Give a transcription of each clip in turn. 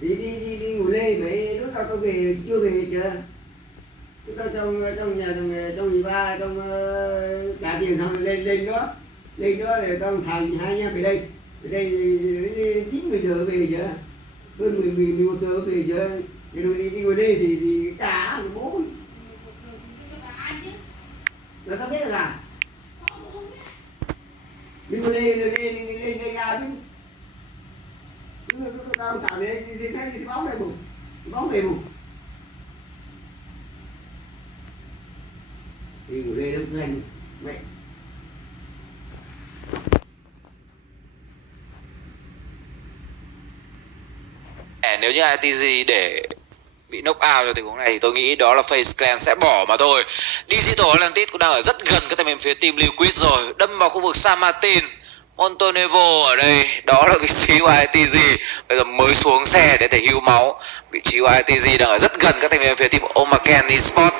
Đi ngủ lê mấy lúc tao về chưa về chưa? Tao trong nhà trong gì ba trong trả tiền xong lên đó để tao thành hai nha về đây 9-10 giờ về chưa? Hơn 11 giờ về chưa? Thì đi ngồi đây thì cả bố nó không biết là sao? Đi ngồi đây lên ra chứ tao thả về thì thấy cái bóng này bụng đi ngồi đây nó nhanh mẹ. Nếu như ITG để bị knock out trong tình huống này thì tôi nghĩ đó là Face Clan sẽ bỏ mà thôi. Digital Atlantis cũng đang ở rất gần các thành viên phía team Liquid rồi, đâm vào khu vực San Martin. Montonevo ở đây, đó là vị trí của ITG. Bây giờ mới xuống xe để thể hưu máu. Vị trí của ITG đang ở rất gần các thành viên phía team Omaken Esports.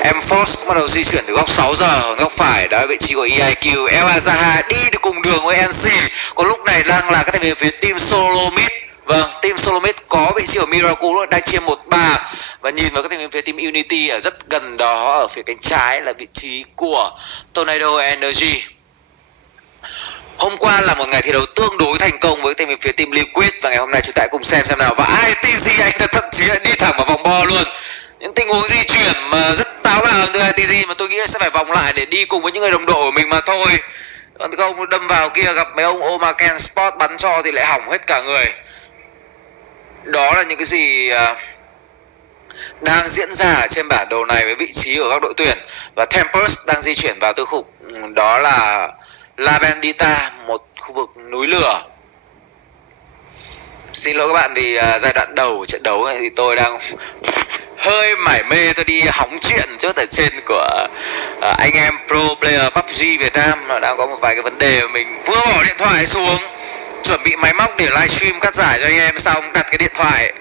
M-Force cũng bắt đầu di chuyển từ góc 6 giờ, góc phải đó là vị trí của EIQ. El Azaha đi được cùng đường với NC. Còn lúc này đang là các thành viên phía team Solomid. Vâng, team Solomid có vị trí của Miracle đang chiếm 1-3. Và nhìn vào các thành viên phía team Unity ở rất gần đó, ở phía cánh trái là vị trí của Tornado Energy. Hôm qua là một ngày thi đấu tương đối thành công với thành viên phía team Liquid. Và ngày hôm nay chúng ta hãy cùng xem nào. Và ITG anh ta thậm chí đi thẳng vào vòng bo luôn. Những tình huống di chuyển mà rất táo bạo từ ITG mà tôi nghĩ là sẽ phải vòng lại để đi cùng với những người đồng đội của mình mà thôi. Còn không đâm vào kia gặp mấy ông Omaken Sport bắn cho thì lại hỏng hết cả người. Đó là những cái gì đang diễn ra trên bản đồ này với vị trí của các đội tuyển. Và Tempest đang di chuyển vào từ khúc đó là La Bendita, một khu vực núi lửa. Xin lỗi các bạn vì giai đoạn đầu trận đấu này thì tôi đang hơi mải mê, tôi đi hóng chuyện trước ở trên của anh em pro player PUBG Việt Nam. Nó đang có một vài cái vấn đề mà mình vừa bỏ điện thoại xuống, chuẩn bị máy móc để livestream cắt giải cho anh em, xong đặt cái điện thoại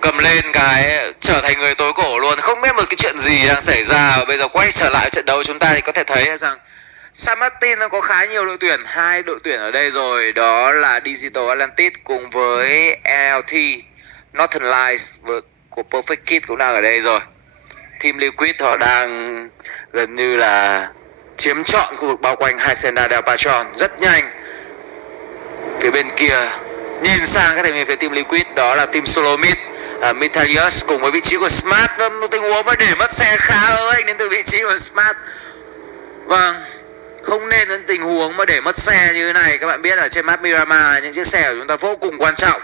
cầm lên cái trở thành người tối cổ luôn, không biết một cái chuyện gì đang xảy ra. Và bây giờ quay trở lại trận đấu chúng ta thì có thể thấy rằng San Martin nó có khá nhiều đội tuyển, 2 đội tuyển ở đây rồi, đó là Digital Atlantis cùng với LT Northern Lights của Perfect Kid cũng đang ở đây rồi. Team Liquid họ đang gần như là chiếm trọn khu vực bao quanh Hacienda del Patron rất nhanh. Phía bên kia nhìn sang các thành viên phía team Liquid đó là team Solomid, Mitalius cùng với vị trí của Smart. Một tình huống mà để mất xe khá ơi đến từ vị trí của Smart. Vâng, không nên đến tình huống mà để mất xe như thế này. Các bạn biết ở trên map Miramar những chiếc xe của chúng ta vô cùng quan trọng,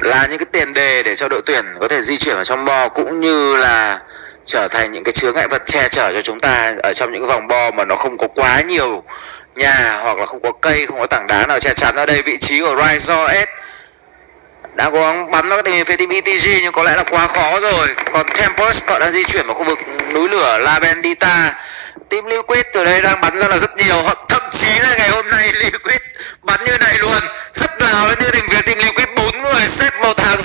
là những cái tiền đề để cho đội tuyển có thể di chuyển vào trong bo, cũng như là trở thành những cái chướng ngại vật che chở cho chúng ta ở trong những cái vòng bo mà nó không có quá nhiều nhà, hoặc là không có cây, không có tảng đá nào che chắn. Ở đây vị trí của Rizor S đã cố gắng bắn vào các thành viên phía team ETG nhưng có lẽ là quá khó rồi. Còn Tempest họ đang di chuyển vào khu vực núi lửa La Bendita. Team Liquid từ đây đang bắn ra là rất nhiều, thậm chí là ngày hôm nay Liquid bắn như này luôn, rất nào như thành viên team Liquid 4 người xếp một hàng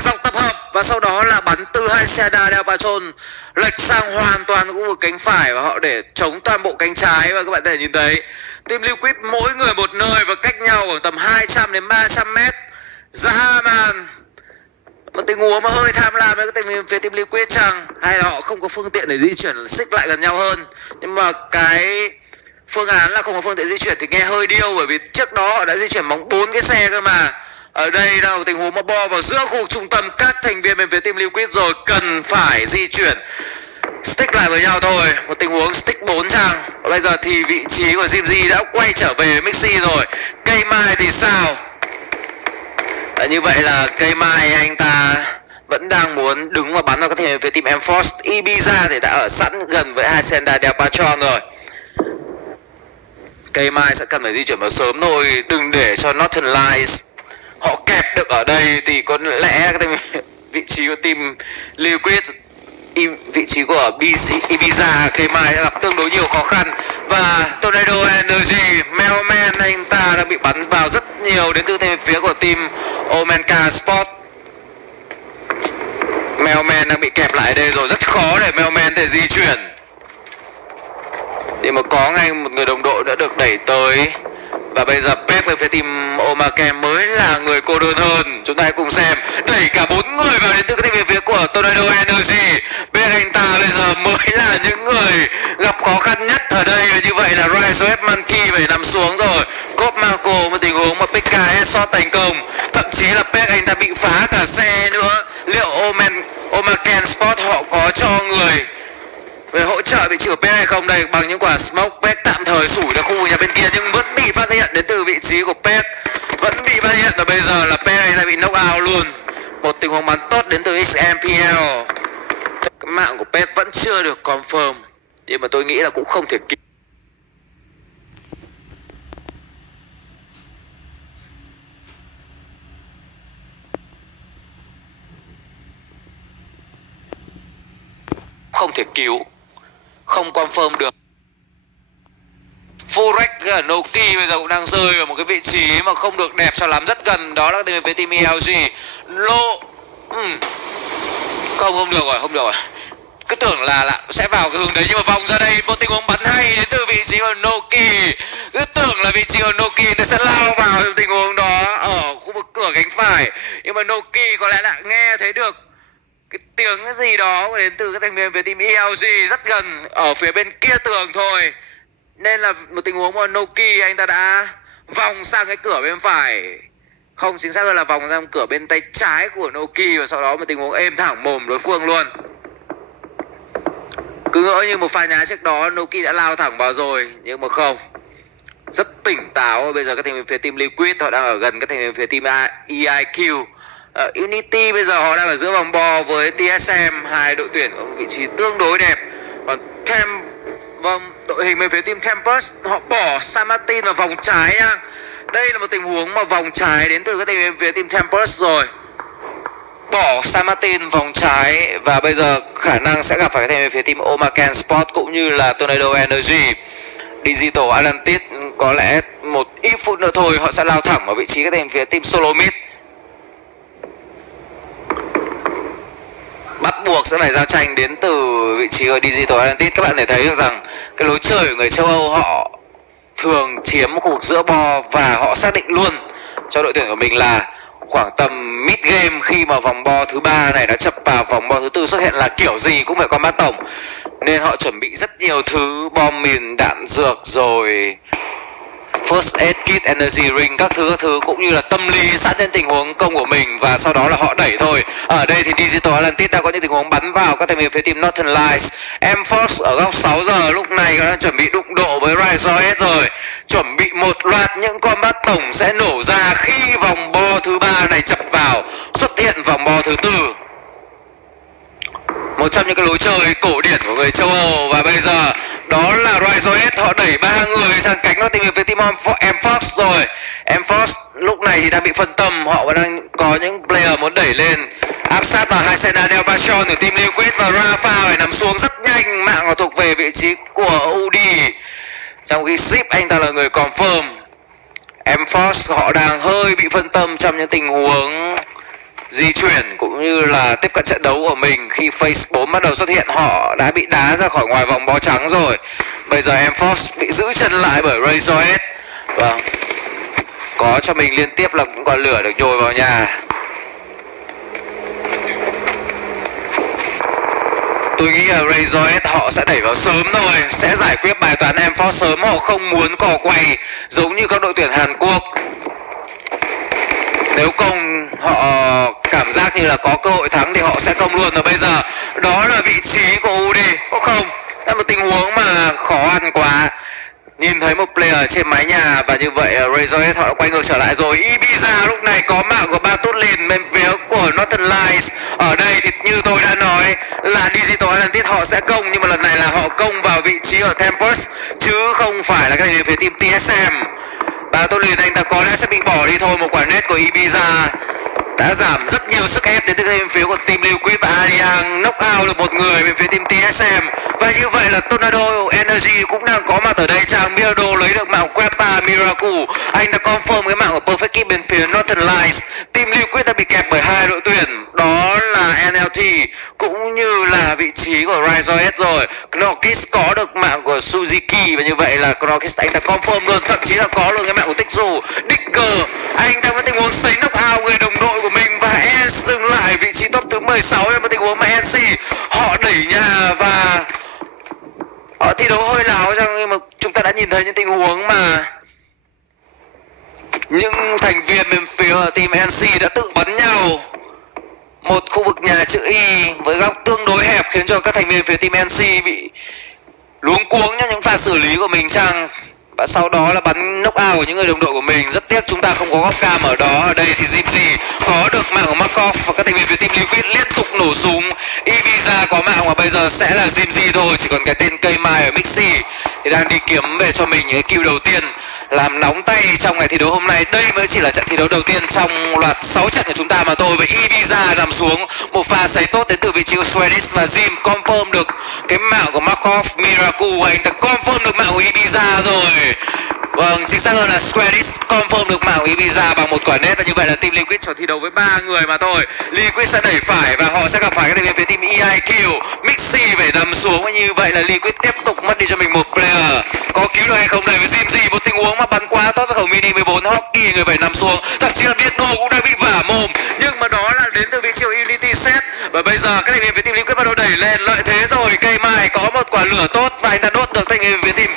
dọc tập hợp, và sau đó là bắn từ Hacienda del Patron lệch sang hoàn toàn khu vực cánh phải và họ để chống toàn bộ cánh trái. Và các bạn có thể nhìn thấy team Liquid mỗi người một nơi và cách nhau khoảng tầm 200 đến 300 mét. Dã man, một tình huống mà hơi tham lam với các thành viên phía team Liquid chăng, hay là họ không có phương tiện để di chuyển xích lại gần nhau hơn. Nhưng mà cái phương án là không có phương tiện di chuyển thì nghe hơi điêu, bởi vì trước đó họ đã di chuyển bằng 4 cái xe cơ mà. Ở đây là một tình huống mà bo vào giữa khu vực trung tâm các thành viên bên phía team Liquid rồi, cần phải di chuyển stick lại với nhau thôi. Một tình huống stick 4 chăng. Và bây giờ thì vị trí của Jimzy đã quay trở về Mixi rồi. Cây Mai thì sao? Như vậy là cây Mai anh ta vẫn đang muốn đứng và bắn vào các thành viên phía team M-Force. Ibiza thì đã ở sẵn gần với Hacienda del Patron rồi. Cây Mai sẽ cần phải di chuyển vào sớm thôi, đừng để cho Northern Lights họ kẹp được ở đây thì có lẽ cái vị trí của team Liquid, vị trí của Ibiza, cây Mai sẽ gặp tương đối nhiều khó khăn. Và Tornado Energy, Mailman anh ta đang bị bắn vào rất nhiều đến từ phía của team Omenka Sport. Mailman đang bị kẹp lại đây rồi, rất khó để Mailman thể di chuyển. Thì mà có ngay một người đồng đội đã được đẩy tới Và bây giờ Pep về phía team Omake mới là người cô đơn hơn. Chúng ta hãy cùng xem. Đẩy cả 4 người vào đến từ các thành viên phía của Tornado Energy. Bên anh ta bây giờ mới là những người gặp khó khăn nhất ở đây. Và như vậy là Rise of Monkey phải nằm xuống rồi. Cop Marco một tình huống mà PK headshot thành công. Thậm chí là Pep anh ta bị phá cả xe nữa. Liệu Omake Sport họ có cho người về hỗ trợ bị trừ Pep hay không đây? Bằng những quả smoke, Pep tạm thời sủi ra khu vực nhà bên kia nhưng vẫn bị phát hiện đến từ vị trí của Pep. Vẫn bị phát hiện và bây giờ là Pep này đã bị knock out luôn. Một tình huống bắn tốt đến từ XMPL. Cái mạng của Pep vẫn chưa được confirm, nhưng mà tôi nghĩ là cũng không thể kịp. Không thể cứu, không confirm được. Furek ở Noki bây giờ cũng đang rơi vào một cái vị trí mà không được đẹp cho lắm, rất gần đó là từ phía team ELG. Lô không được rồi. Cứ tưởng là sẽ vào cái hướng đấy nhưng mà vòng ra đây một tình huống bắn hay đến từ vị trí của Noki. Cứ tưởng là vị trí của Noki nó sẽ lao vào tình huống đó ở khu vực cửa cánh phải, nhưng mà Noki có lẽ là nghe thấy được cái tiếng cái gì đó đến từ các thành viên về team ELG rất gần ở phía bên kia tường thôi, nên là một tình huống mà Noki anh ta đã vòng sang cái cửa bên phải, không, chính xác hơn là vòng sang cửa bên tay trái của Noki, và sau đó một tình huống êm thẳng mồm đối phương luôn. Cứ ngỡ như một pha nhá trước đó Noki đã lao thẳng vào rồi, nhưng mà không, rất tỉnh táo. Bây giờ các thành viên phía team Liquid họ đang ở gần các thành viên phía team EIQ. Unity bây giờ họ đang ở giữa vòng bo với TSM, hai đội tuyển có một vị trí tương đối đẹp. Còn đội hình bên phía team Tempest họ bỏ San Martin vào vòng trái nha. Đây là một tình huống mà vòng trái đến từ các thành viên phía team Tempest rồi. Bỏ San Martin vòng trái và bây giờ khả năng sẽ gặp phải các thành viên phía team Omake Sport cũng như là Tornado Energy. Digital Atlantis có lẽ một ít phút nữa thôi họ sẽ lao thẳng vào vị trí các thành viên phía team Solomid. Bắt buộc sẽ phải giao tranh đến từ vị trí của Digital Atlantis. Các bạn thể thấy được rằng cái lối chơi của người châu Âu họ thường chiếm khu vực giữa bo và họ xác định luôn cho đội tuyển của mình là khoảng tầm mid game, khi mà vòng bo thứ 3 này đã chập vào vòng bo thứ 4 xuất hiện là kiểu gì cũng phải combat tổng, nên họ chuẩn bị rất nhiều thứ, bom mìn, đạn dược, rồi first aid kit, energy ring, các thứ cũng như là tâm lý sẵn trên tình huống công của mình, và sau đó là họ đẩy thôi. Ở đây thì Digital Atlantis đã có những tình huống bắn vào các thành viên phía team Northern Lights. M-Force ở góc 6 giờ lúc này đã chuẩn bị đụng độ với Rise rồi, chuẩn bị một loạt những combat tổng sẽ nổ ra khi vòng bo thứ 3 này chập vào, xuất hiện vòng bo thứ 4. Một trong những cái lối chơi cổ điển của người châu Âu, và bây giờ đó là Rise họ đẩy 3 người sang cánh của team phía team M-Force rồi. M-Force lúc này thì đang bị phân tâm, họ vẫn đang có những player muốn đẩy lên áp sát vào hai Sena Del Pachon của team Liquid, và Rafa phải nằm xuống rất nhanh, mạng họ thuộc về vị trí của Udi, trong khi Zip anh ta là người confirm. M-Force họ đang hơi bị phân tâm trong những tình huống di chuyển cũng như là tiếp cận trận đấu của mình. Khi phase 4 bắt đầu xuất hiện họ đã bị đá ra khỏi ngoài vòng bo trắng rồi. Bây giờ M-Force bị giữ chân lại bởi Razorhead, và có cho mình liên tiếp là cũng còn lửa được nhồi vào nhà. Tôi nghĩ là Razorhead họ sẽ đẩy vào sớm thôi, sẽ giải quyết bài toán M-Force sớm, họ không muốn cò quay giống như các đội tuyển Hàn Quốc. Nếu công họ cảm giác như là có cơ hội thắng thì họ sẽ công luôn. Và bây giờ đó là vị trí của UD. Không, là một tình huống mà khó ăn quá. Nhìn thấy một player trên mái nhà, và như vậy Razorhead họ đã quay ngược trở lại rồi. Ibiza lúc này có mạng của Batutlin bên phía của Northern Lights. Ở đây thì như tôi đã nói là Digital Atlantis họ sẽ công, nhưng mà lần này là họ công vào vị trí ở Tempest chứ không phải là cái gì phía team TSM. Batutlin anh ta có lẽ sẽ bị bỏ đi thôi. Một quả net của Ibiza đã giảm rất nhiều sức ép đến từ bên phía của team Liquid và Allianz, knock out được một người bên phía team TSM. Và như vậy là Tornado Energy cũng đang có mặt ở đây. Chàng Mirado lấy được mạng Quepa Miracle, anh đã confirm cái mạng của Perfect Kid bên phía Northern Lights. Team Liquid đã bị kẹp bởi hai đội tuyển, đó là NLT cũng như là vị trí của Rizoet rồi. Knokis có được mạng của Suzuki và như vậy là Knokis anh ta confirm luôn, thậm chí là có luôn cái mạng của Tích Digger. Anh đang có tình huống sấy knock out người đồng đội của mình và ENC dừng lại vị trí top thứ 16 trong một tình huống mà NC họ đẩy nhà và họ thi đấu hơi láo chăng, nhưng mà chúng ta đã nhìn thấy những tình huống mà những thành viên bên phía team NC đã tự bắn nhau. Một khu vực nhà chữ Y với góc tương đối hẹp khiến cho các thành viên phía team NC bị luống cuống trong những pha xử lý của mình chăng. Và sau đó là bắn knock out của những người đồng đội của mình. Rất tiếc chúng ta không có góc cam ở đó. Ở đây thì Jimzy có được mạng của Markov và các thành viên phía team Liquid liên tục nổ súng. Ibiza có mạng và bây giờ sẽ là Jimzy thôi. Chỉ còn cái tên cây mai ở Mixi thì đang đi kiếm về cho mình những cái kill đầu tiên, làm nóng tay trong ngày thi đấu hôm nay. Đây mới chỉ là trận thi đấu đầu tiên trong loạt 6 trận của chúng ta mà thôi. Và Ibiza nằm xuống một pha sấy tốt đến từ vị trí của Swedish và Jim confirm được cái mạo của Markov Miracle. Anh ta confirm được mạo của Ibiza rồi. Vâng, chính xác hơn là Swedish confirm được mạo của Ibiza bằng một quả net. Và như vậy là team Liquid chỉ thi đấu với 3 người mà thôi. Liquid sẽ đẩy phải và họ sẽ gặp phải các thành viên phía team EIQ. Mixi phải nằm xuống và như vậy là Liquid tiếp tục mất đi cho mình một player. Có cứu được hay không đây với Jimzy, một tình huống mà bắn quá tốt với khẩu mini 14. Hockey người phải nằm xuống, thậm chí là Dieto cũng đang bị vả mồm, nhưng mà đó là đến từ vị trí Unity set. Và bây giờ các thành viên phía team Liquid bắt đầu đẩy lên lợi thế rồi. Cây mai có một quả lửa tốt và anh ta đốt được thành viên phía team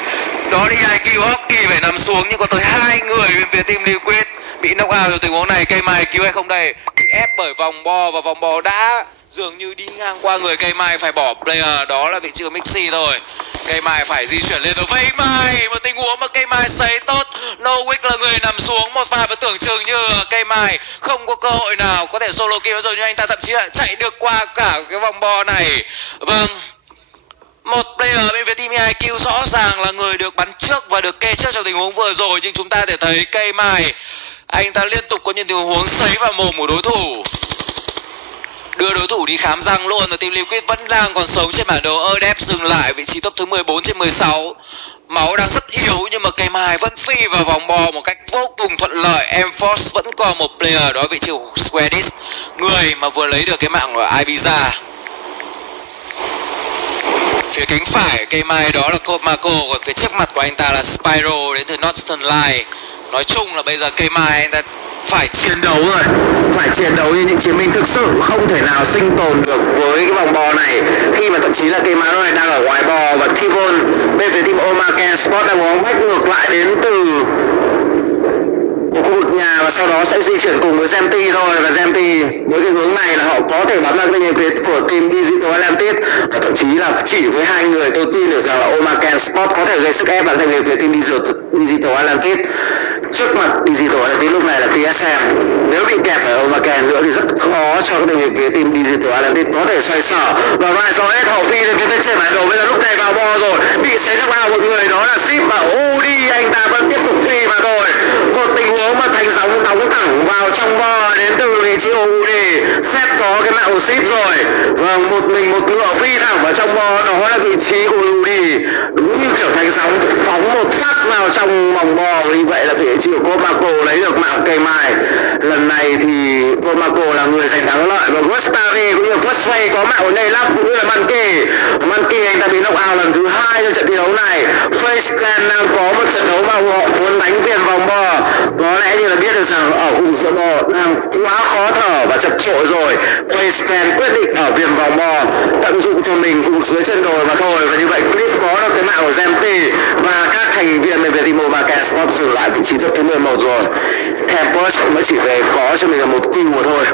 đó là EIQ. Hockey phải nằm xuống nhưng có tới 2 người bên phía team Liquid bị knock out trong tình huống này. Cây mai cứu hay không đây? Bị ép bởi vòng bo và vòng bo đã dường như đi ngang qua người cây mai, phải bỏ player, đó là vị trí của Mixi thôi. Cây mai phải di chuyển lên với mai, một tình huống mà cây mai sấy tốt. Nowick là người nằm xuống một pha và tưởng chừng như cây mai không có cơ hội nào có thể solo kill rồi, nhưng anh ta thậm chí là chạy được qua cả cái vòng bo này. Vâng, một player bên phía team IQ rõ ràng là người được bắn trước và được kê trước trong tình huống vừa rồi, nhưng chúng ta thể thấy cây mai anh ta liên tục có những tình huống sấy vào mồm của đối thủ, đưa đối thủ đi khám răng luôn. Và team Liquid vẫn đang còn sống trên bản đồ. Erdep dừng lại vị trí top thứ 14 trên 16. Máu đang rất yếu nhưng mà cây mai vẫn phi vào vòng bo một cách vô cùng thuận lợi. Enforce vẫn còn một player, đó vị trí của Swedish, người mà vừa lấy được cái mạng của Ibiza. Phía cánh phải cây mai đó là Komako, còn phía trước mặt của anh ta là Spyro đến từ Northern Light. Nói chung là bây giờ cây mai anh ta phải chiến đấu rồi, phải chiến đấu như những chiến binh thực sự, không thể nào sinh tồn được với cái vòng bo này, khi mà thậm chí là cây mai này đang ở ngoài bo. Và T-Bone bên phía team Omaken Sport đang bóng bách ngược lại đến từ một khu vực nhà và sau đó sẽ di chuyển cùng với Zemty thôi. Và Zemty với cái hướng này là họ có thể bắn ra cái bên phía của team Digital Atlantis, và thậm chí là chỉ với hai người tôi tin được rằng là Omaken Sport có thể gây sức ép vào thành phía team Digital Atlantis. Trước mặt Digital Atlantis lúc này là TSM, nếu bị kẹp ở Omaken nữa thì rất khó cho các thành viên phía team Digital Atlantis có thể xoay sở. Và Rizoet họ phi lên phía bên trên bản đồ, bây giờ lúc này vào bo rồi, bị xé nước vào một người đó là Sip và Udi, anh ta vẫn tiếp tục phi mà thôi. Một tình huống mà thành sóng đóng thẳng vào trong bo đến từ vị trí Udi. Sep có cái mạng của Sip rồi, và một mình một ngựa phi thẳng vào trong bo, đó là vị trí của Udi. Đúng như kiểu thành sóng phóng một phát vào trong vòng bo. Như vậy là vị trí của Komako lấy được mạng cây mai. Lần này thì Komako là người giành thắng lợi, và Gustavi cũng như First Way có mạng của Neylap cũng như là Monkey anh ta bị knock out lần thứ 2 trong trận thi đấu này. Faceclan đang có một trận đấu mà họ muốn đánh viền vòng bo, có lẽ như là biết được rằng ở khu vực giữa bo đang quá khó thở và chật chội rồi. Faceclan quyết định ở viền vòng bo tận dụng cho mình khu vực dưới chân đồi mà thôi. Và như vậy Clip có được cái mạng của Zemty và các thành viên bên phía team Omaken Sport dừng lại vị trí top thứ 11 rồi. Tempest mới chỉ về có cho mình là một kill mà thôi.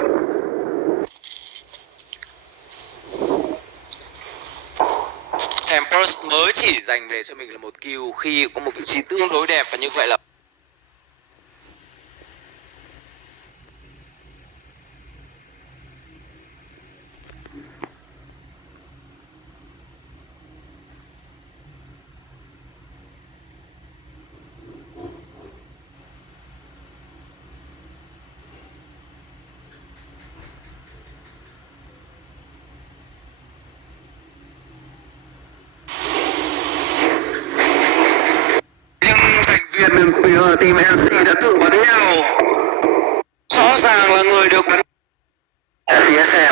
Tempest mới chỉ giành về cho mình là một kill khi có một vị trí tương đối đẹp, và như vậy là Bên phía team NC đã tự bắn nhau. Rõ ràng là người được bắn ở phía xe.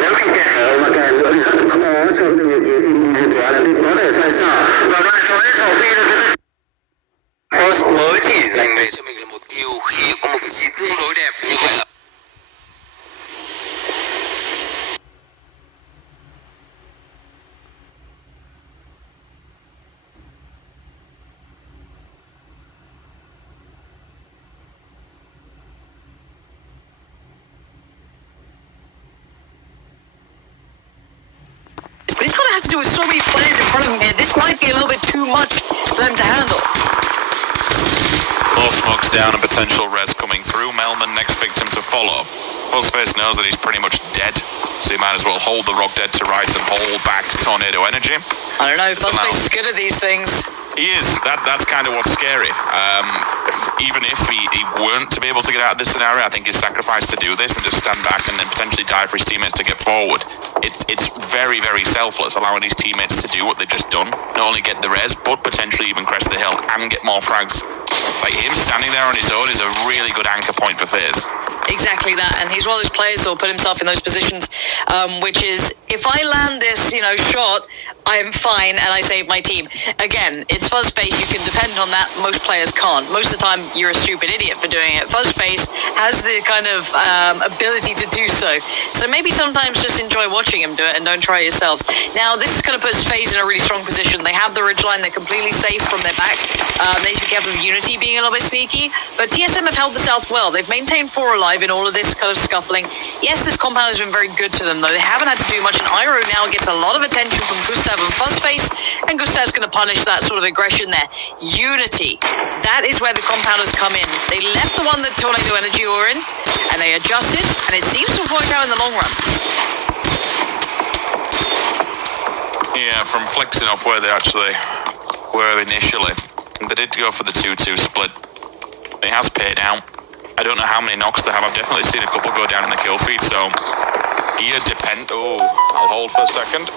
Nếu không kẻ mà kẻ nữa thì rất khó cho những quả là có thể sai sót. Và đoạn số hết khẩu phi là Post mới chỉ giành về cho mình là một kill khi có một vị trí tương đối đẹp như vậy là But he's going to have to do with so many players in front of him here. This might be a little bit too much for them to handle. More smokes down and potential res coming through. Melman, next victim to follow. Fuzzface knows that he's pretty much dead, so he might as well hold the rock dead to rights and hold back Tornado Energy. I don't know, Fuzzface is good at these things. He is. That's kind of what's scary. Even if he weren't to be able to get out of this scenario, I think his sacrifice to do this and just stand back and then potentially die for his teammates to get forward. It's very, very selfless, allowing his teammates to do what they've just done. Not only get the res, but potentially even crest the hill and get more frags. Like him standing there on his own is a really good anchor point for FaZe. Exactly that, and he's one of those players that will put himself in those positions, which is, if I land this, shot, I am fine, and I save my team. Again, it's Fuzzface, you can depend on that, most players can't. Most of the time, you're a stupid idiot for doing it. Fuzzface has the kind of ability to do so. So maybe sometimes just enjoy watching him do it and don't try it yourselves. Now, this is going to put FaZe in a really strong position. They have the ridgeline, they're completely safe from their back. They need to be careful of Unity being a little bit sneaky, but TSM have held the South well. They've maintained 4 alive in all of this kind of scuffling. Yes, this compound has been very good to them, though. They haven't had to do much, and Iroh now gets a lot of attention from Gustav and Fuzzface, and Gustav's going to punish that sort of aggression there. Unity. That is where the compounders come in. They left the one that Tornado Energy were in, and they adjusted, and it seems to have worked out in the long run. Yeah, from flexing off where they actually were initially. They did go for the 2-2 split. It has paid out. I don't know how many knocks they have. I've definitely seen a couple go down in the kill feed, so Dia depend... Oh, I'll hold for a second.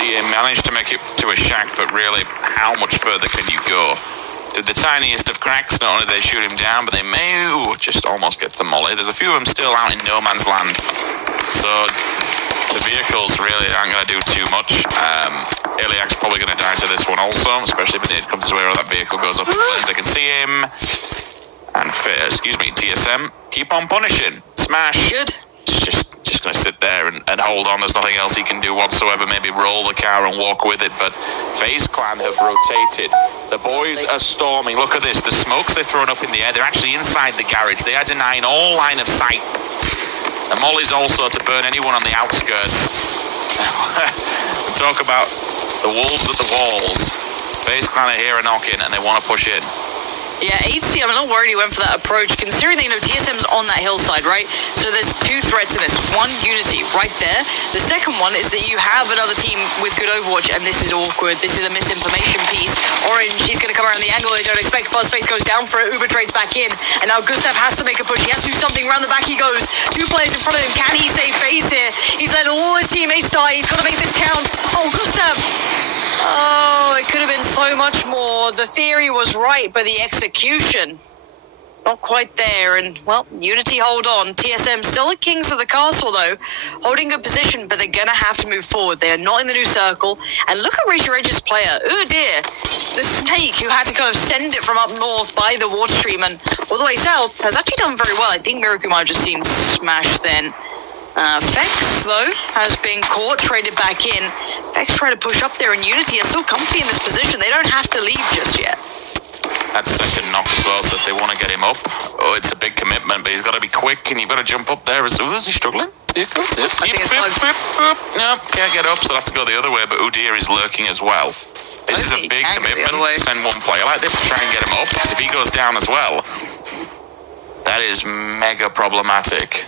Dia managed to make it to a shack, but really, how much further can you go? To the tiniest of cracks, not only do they shoot him down, but they may just almost get to molly. There's a few of them still out in no man's land. So the vehicles really aren't going to do too much. Iliak's probably going to die to this one also, especially if it comes his way or that vehicle goes up in flames. I can see him. And TSM, keep on punishing. Smash. Good. Just going to sit there and hold on. There's nothing else he can do whatsoever. Maybe roll the car and walk with it. But FaZe Clan have rotated. The boys are storming. Look at this. The smokes they're throwing up in the air. They're actually inside the garage. They are denying all line of sight. The molly's also to burn anyone on the outskirts. Talk about the wolves at the walls. FaZe Clan are here and knocking, and they want to push in. Yeah, HC, I'm not worried he went for that approach, considering that, TSM's on that hillside, right? So there's 2 threats in this. One, Unity, right there. The second one is that you have another team with good Overwatch, and this is awkward. This is a misinformation piece. Orange, he's going to come around the angle they don't expect. Fuzzface goes down for it. Uber trades back in, and now Gustav has to make a push. He has to do something. Around the back he goes. 2 players in front of him. Can he save FaZe here? He's let all his teammates die. He's got to make this count. Oh, Gustav! Oh, it could have been so much more. The theory was right, but the execution, not quite there. And, well, Unity hold on. TSM still the kings of the castle, though. Holding good position, but they're going to have to move forward. They are not in the new circle. And look at Razor Edge's player. Oh, dear. The snake who had to kind of send it from up north by the water stream and all the way south has actually done very well. I think Miracle might have just seen Smash then. Fex, though, has been caught, traded back in. Fex trying to push up there, and Unity are still comfy in this position. They don't have to leave just yet. That's second knock as well, so if they want to get him up, it's a big commitment, but he's got to be quick, and you've got to jump up there. Is he struggling? I think it's plugged. No, can't get up, so I'll have to go the other way, but Udir is lurking as well. This is a big commitment to send one player like this to try and get him up, because if he goes down as well, that is mega problematic.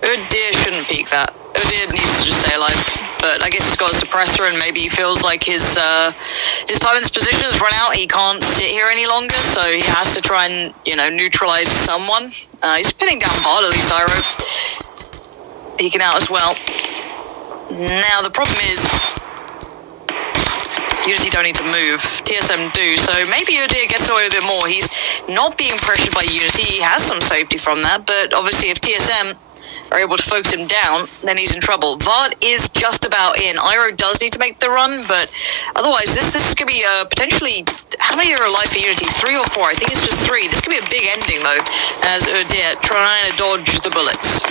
Udir shouldn't peek that. Udir needs to just stay alive. But I guess he's got a suppressor, and maybe he feels like his time in this position has run out. He can't sit here any longer, so he has to try and, neutralize someone. He's pinning down hard, at least Iroh. Peeking out as well. Now, the problem is Unity don't need to move. TSM do, so maybe Udyr gets away with a bit more. He's not being pressured by Unity. He has some safety from that, but obviously if TSM are able to focus him down, then he's in trouble. Vard is just about in. Iroh does need to make the run, but otherwise this is going to be potentially... How many are alive for Unity? 3 or 4? I think it's just 3. This could be a big ending, though, as Udyr trying to dodge the bullets.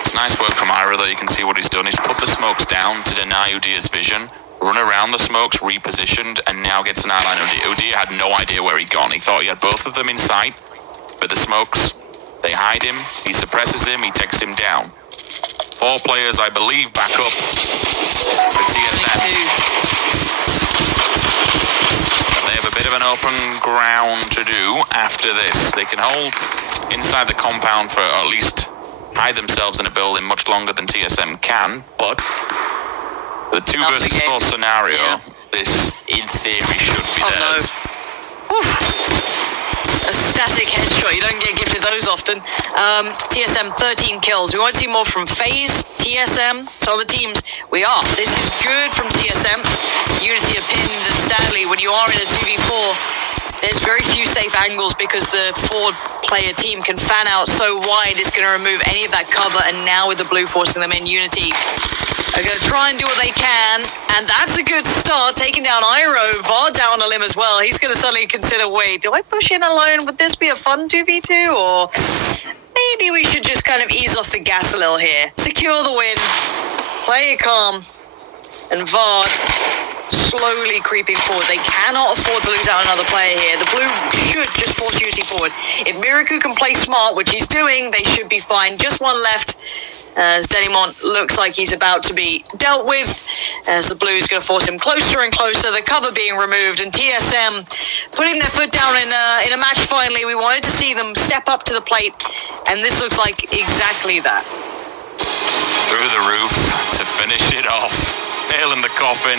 It's nice work from Iroh, though. You can see what he's done. He's put the smokes down to deny Udyr's vision, run around the smokes, repositioned, and now gets an eye on Udyr. Udyr had no idea where he'd gone. He thought he had both of them in sight, but the smokes, they hide him, he suppresses him, he takes him down. 4 players, I believe, back up for TSM. They have a bit of an open ground to do after this. They can hold inside the compound for, or at least hide themselves in a building much longer than TSM can, but the 2 versus 4 scenario, this in theory should be theirs. No. Oof. A static headshot, you don't get gifted those often. TSM 13 kills. We want to see more from FaZe, TSM, some other teams. We are. This is good from TSM. Unity are pinned, and sadly, when you are in a 2v4, there's very few safe angles because the 4-player team can fan out so wide, it's going to remove any of that cover, and now with the blue forcing them in, Unity are going to try and do what they can, and that's a good start, taking down Iroh. Vard down on a limb as well. He's going to suddenly consider, wait, do I push in alone? Would this be a fun 2v2, or maybe we should just kind of ease off the gas a little here, secure the win, play it calm, and Vard slowly creeping forward. They cannot afford to lose out another player here. The blue should just force Unity forward. If Miraku can play smart, which he's doing, they should be fine. Just one left, as Denimont looks like he's about to be dealt with, as the Blues going to force him closer and closer, the cover being removed, and TSM putting their foot down in a match finally. We wanted to see them step up to the plate, and this looks like exactly that. Through the roof to finish it off. Nail in the coffin.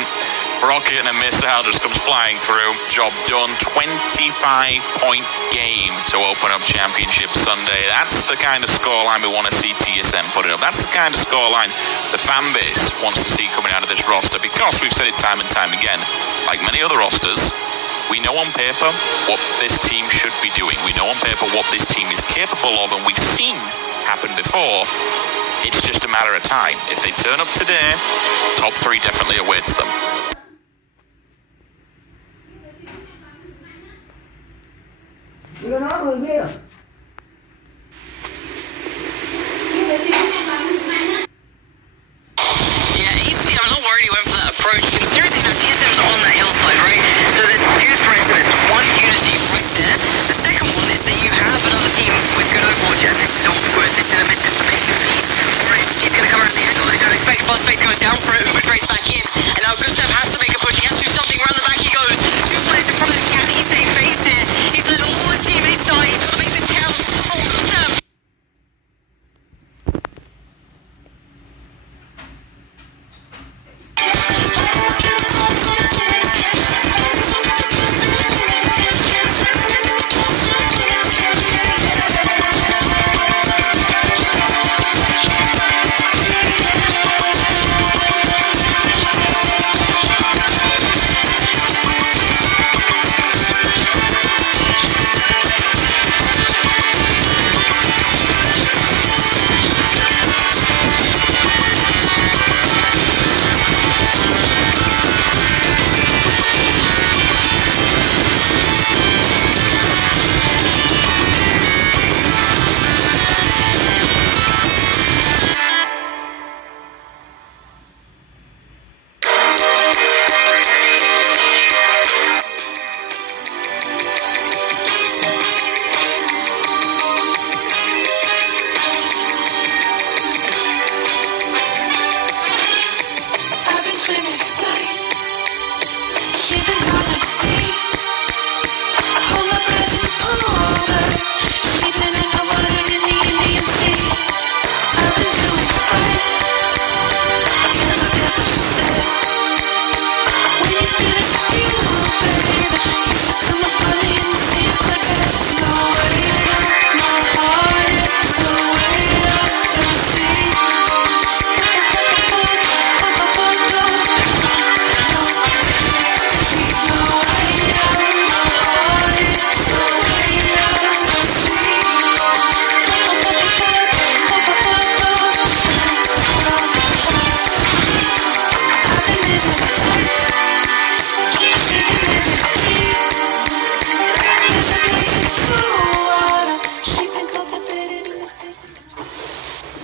Rocket and a missile just comes flying through. Job done. 25-point game to open up Championship Sunday. That's the kind of scoreline we want to see TSM putting up. That's the kind of scoreline the fan base wants to see coming out of this roster, because we've said it time and time again, like many other rosters, we know on paper what this team should be doing. We know on paper what this team is capable of, and we've seen happen before. It's just a matter of time. If they turn up today, top 3 definitely awaits them. Chưa nói luôn biết. Yeah, easy. I'm not worried he went for that approach, considering TSM's on that hillside, right? So there's 2 threats in this. One Unity right there. The second one is that you have another team with good Overwatch, and this is awkward. This is a misses for making these. He's going to come around the angle. They don't expect. Fast Face goes down for it. Uber trades back in, and now Gustav has to make a push. He has to do something. Around the back he goes. 2 players in front of him. Can he save FaZe here? He's let all his teammates die. He's got to make this count. Oh, Gustav.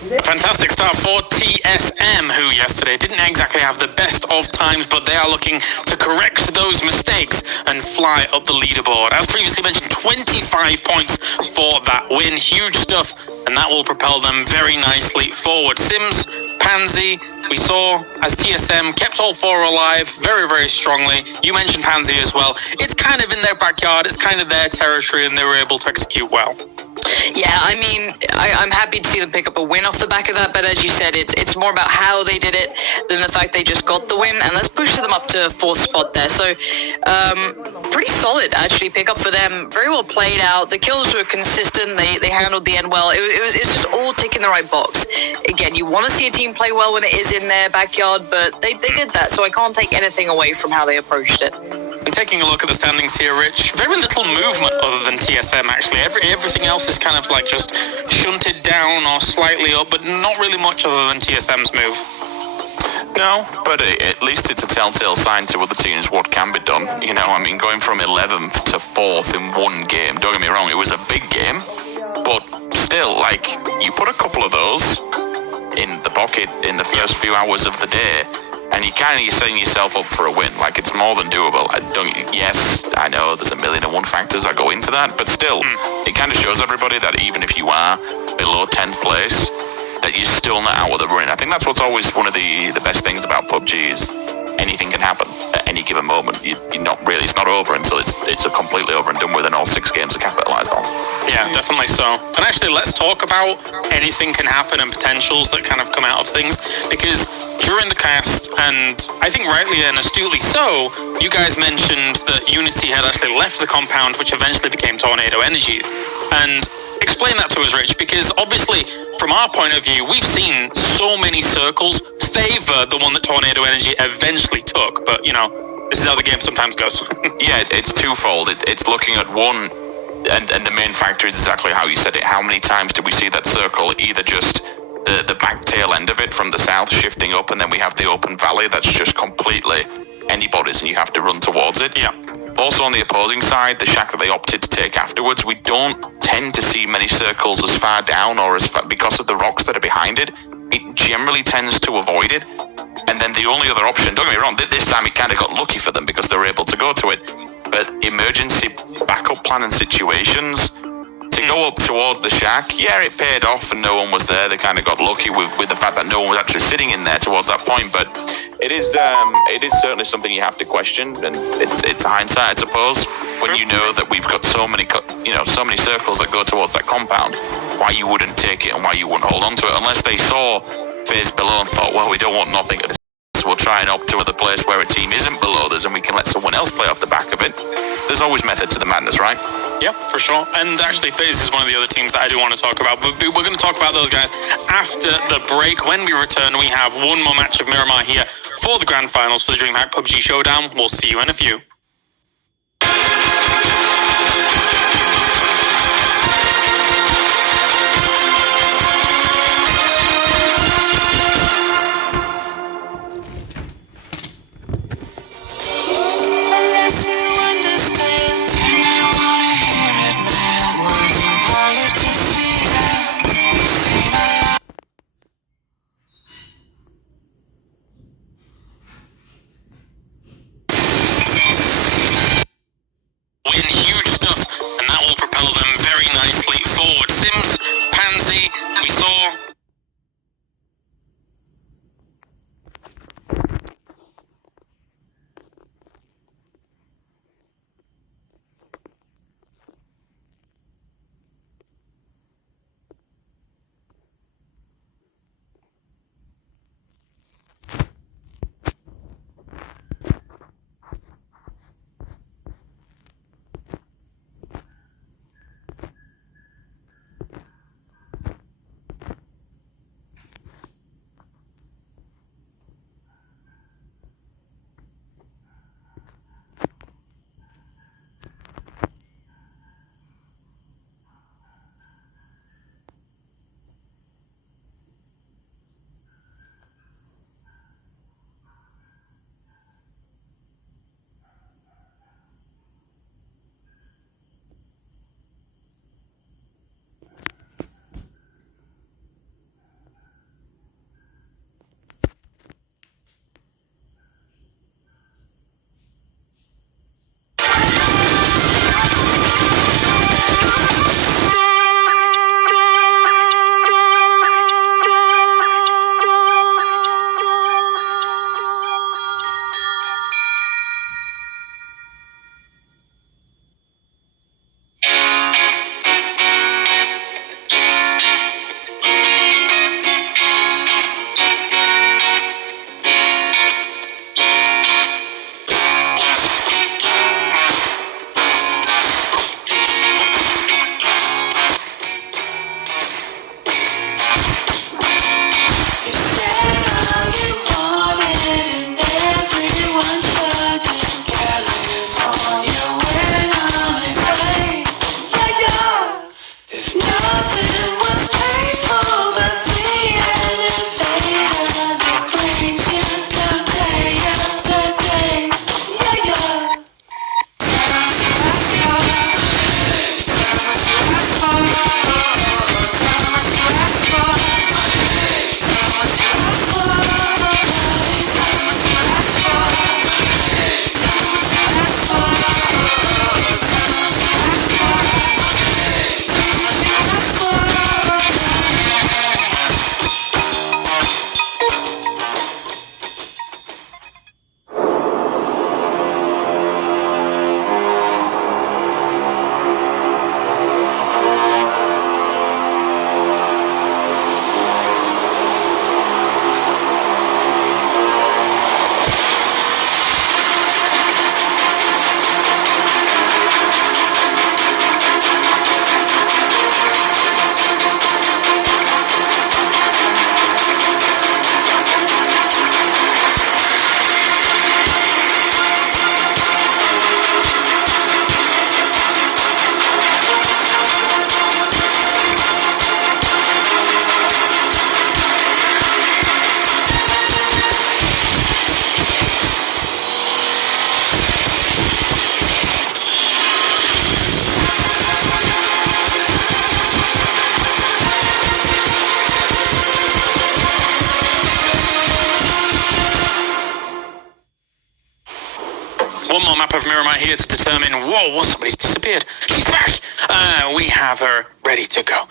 Fantastic start for TSM, who yesterday didn't exactly have the best of times, but they are looking to correct those mistakes and fly up the leaderboard. As previously mentioned, 25 points for that win. Huge stuff, and that will propel them very nicely forward. Sims, Pansy, we saw as TSM kept all four alive very, very strongly. You mentioned Pansy as well. It's kind of in their backyard, it's kind of their territory, and they were able to execute well. Yeah, I mean, I'm happy to see them pick up a win off the back of that, but as you said, it's more about how they did it than the fact they just got the win, and let's push them up to 4th spot there. So, pretty solid, actually, pick up for them. Very well played out. The kills were consistent. They handled the end well. It's just all ticking the right box. Again, you want to see a team play well when it is in their backyard, but they did that, so I can't take anything away from how they approached it. And taking a look at the standings here, Rich, very little movement other than TSM, actually. Everything else is kind of like just shunted down or slightly up, but not really much other than TSM's move. No, but at least it's a telltale sign to other teams what can be done. You know, I mean, going from 11th to 4th in one game, don't get me wrong, it was a big game, but still, like, you put a couple of those in the pocket in the first few hours of the day, and you're setting yourself up for a win. Like, it's more than doable. Yes, I know there's 1,000,001 factors that go into that, but still, it kind of shows everybody that even if you are below 10th place, that you're still not out of the running. I think that's what's always one of the best things about PUBG is anything can happen at any given moment. You're not really, it's not over until it's a completely over and done with, and all 6 games are capitalized on. Yeah, definitely so. And actually, let's talk about anything can happen and potentials that kind of come out of things, because during the cast, and I think rightly and astutely so, you guys mentioned that Unity had actually left the compound, which eventually became Tornado Energies. And explain that to us, Rich, because obviously, from our point of view, we've seen so many circles favor the one that Tornado Energy eventually took. But, you know, this is how the game sometimes goes. Yeah, it's twofold. It's looking at one, and the main factor is exactly how you said it. How many times did we see that circle either just the back tail end of it from the south shifting up, and then we have the open valley that's just completely anybody's and you have to run towards it? Yeah. Also on the opposing side, the shack that they opted to take afterwards, we don't tend to see many circles as far down or as far, because of the rocks that are behind it. It generally tends to avoid it. And then the only other option, don't get me wrong, this time it kind of got lucky for them because they were able to go to it. But emergency backup plan and situations, to go up towards the shack, yeah, it paid off and no one was there. They kind of got lucky with the fact that no one was actually sitting in there towards that point. But it is certainly something you have to question, and it's hindsight, I suppose, when you know that we've got so many circles that go towards that compound. Why you wouldn't take it and why you wouldn't hold on to it, unless they saw phase below and thought, well, we don't want nothing at this. We'll try and opt to other place where a team isn't below us and we can let someone else play off the back of it. There's always method to the madness, right? Yeah, for sure. And actually, FaZe is one of the other teams that I do want to talk about. But we're going to talk about those guys after the break. When we return, we have one more match of Miramar here for the grand finals for the Dreamhack Pubg Showdown. We'll see you in a few. map of Miramar here to determine, whoa, somebody's disappeared. She's back. We have her ready to go.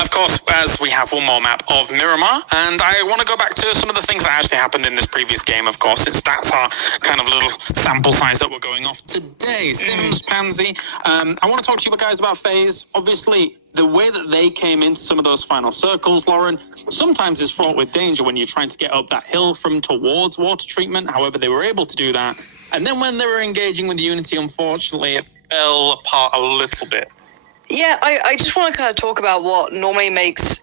Of course, as we have one more map of Miramar, and I want to go back to some of the things that actually happened in this previous game, of course, since that's our kind of little sample size that we're going off today. Sims, Pansy, I want to talk to you guys about FaZe. Obviously, the way that they came into some of those final circles, Lauren, sometimes is fraught with danger when you're trying to get up that hill from towards water treatment. However, they were able to do that. And then when they were engaging with Unity, unfortunately, it fell apart a little bit. Yeah, I just want to kind of talk about what normally makes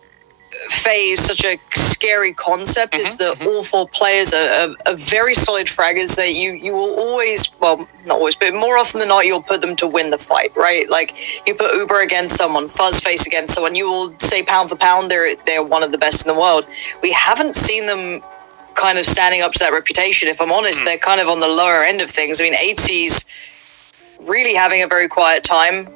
FaZe such a scary concept is that all four players are very solid fraggers that you will always, well, not always, but more often than not, you'll put them to win the fight, right? Like, you put Uber against someone, Fuzzface against someone, you will say pound for pound, they're one of the best in the world. We haven't seen them kind of standing up to that reputation. If I'm honest, they're kind of on the lower end of things. I mean, 8C's really having a very quiet time.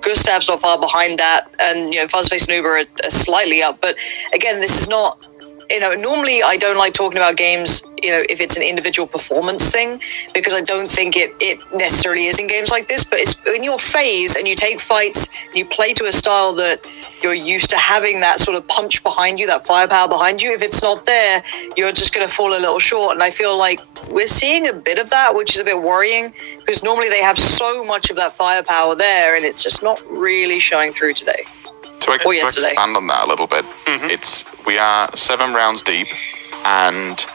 Gustav's not far behind that, and Fuzzface and Uber are slightly up. But again, this is not, normally I don't like talking about games, if it's an individual performance thing, because I don't think it necessarily is in games like this. But it's in your FaZe and you take fights, and you play to a style that you're used to having that sort of punch behind you, that firepower behind you. If it's not there, you're just going to fall a little short. And I feel like we're seeing a bit of that, which is a bit worrying, because normally they have so much of that firepower there, and it's just not really showing through today. To expand on that a little bit, we are 7 rounds deep, and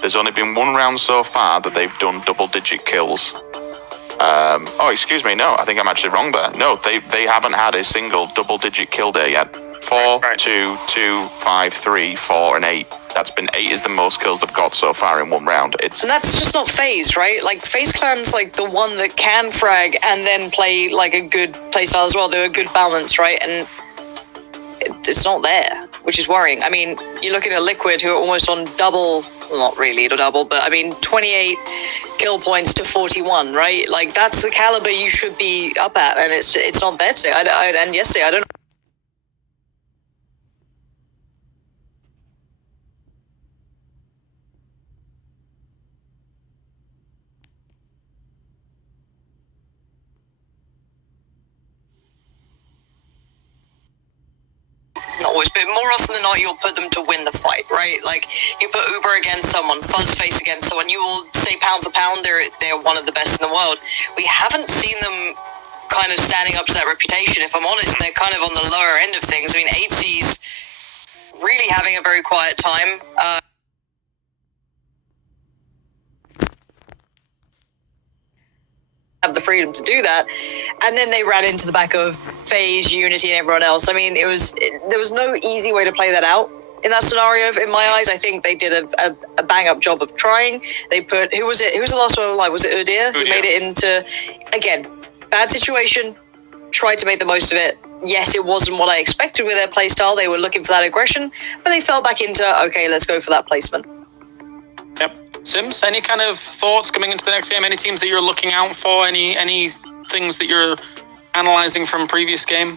there's only been 1 round so far that they've done double-digit kills. Excuse me, no, I think I'm actually wrong there. No, they haven't had a single double-digit kill day yet. 4, 2, 2, 5, 3, 4, and 8. That's been 8 is the most kills they've got so far in 1 round. And that's just not FaZe, right? Like, FaZe Clan's like the one that can frag and then play like a good playstyle as well. They're a good balance, right? And it's not there, which is worrying. I mean, you're looking at Liquid, who are almost on double, well, not really double, but I mean, 28 kill points to 41, right? Like, that's the caliber you should be up at, and it's not there today. And yesterday, I don't know. Not always, but more often than not, you'll put them to win the fight, right? Like, you put Uber against someone, Fuzzface against someone, you will say pound for pound, they're one of the best in the world. We haven't seen them kind of standing up to that reputation. If I'm honest, they're kind of on the lower end of things. I mean, 8C's really having a very quiet time. Have the freedom to do that, and then they ran into the back of FaZe, Unity, and everyone else. I mean, there was no easy way to play that out in that scenario. In my eyes, I think they did a bang up job of trying. They put who was the last one alive? Was it Udir who made it into, again, bad situation? Tried to make the most of it. Yes, it wasn't what I expected with their playstyle. They were looking for that aggression, but they fell back into, okay, let's go for that placement. Yep. Sims, any kind of thoughts coming into the next game? Any teams that you're looking out for? Any things that you're analysing from previous game?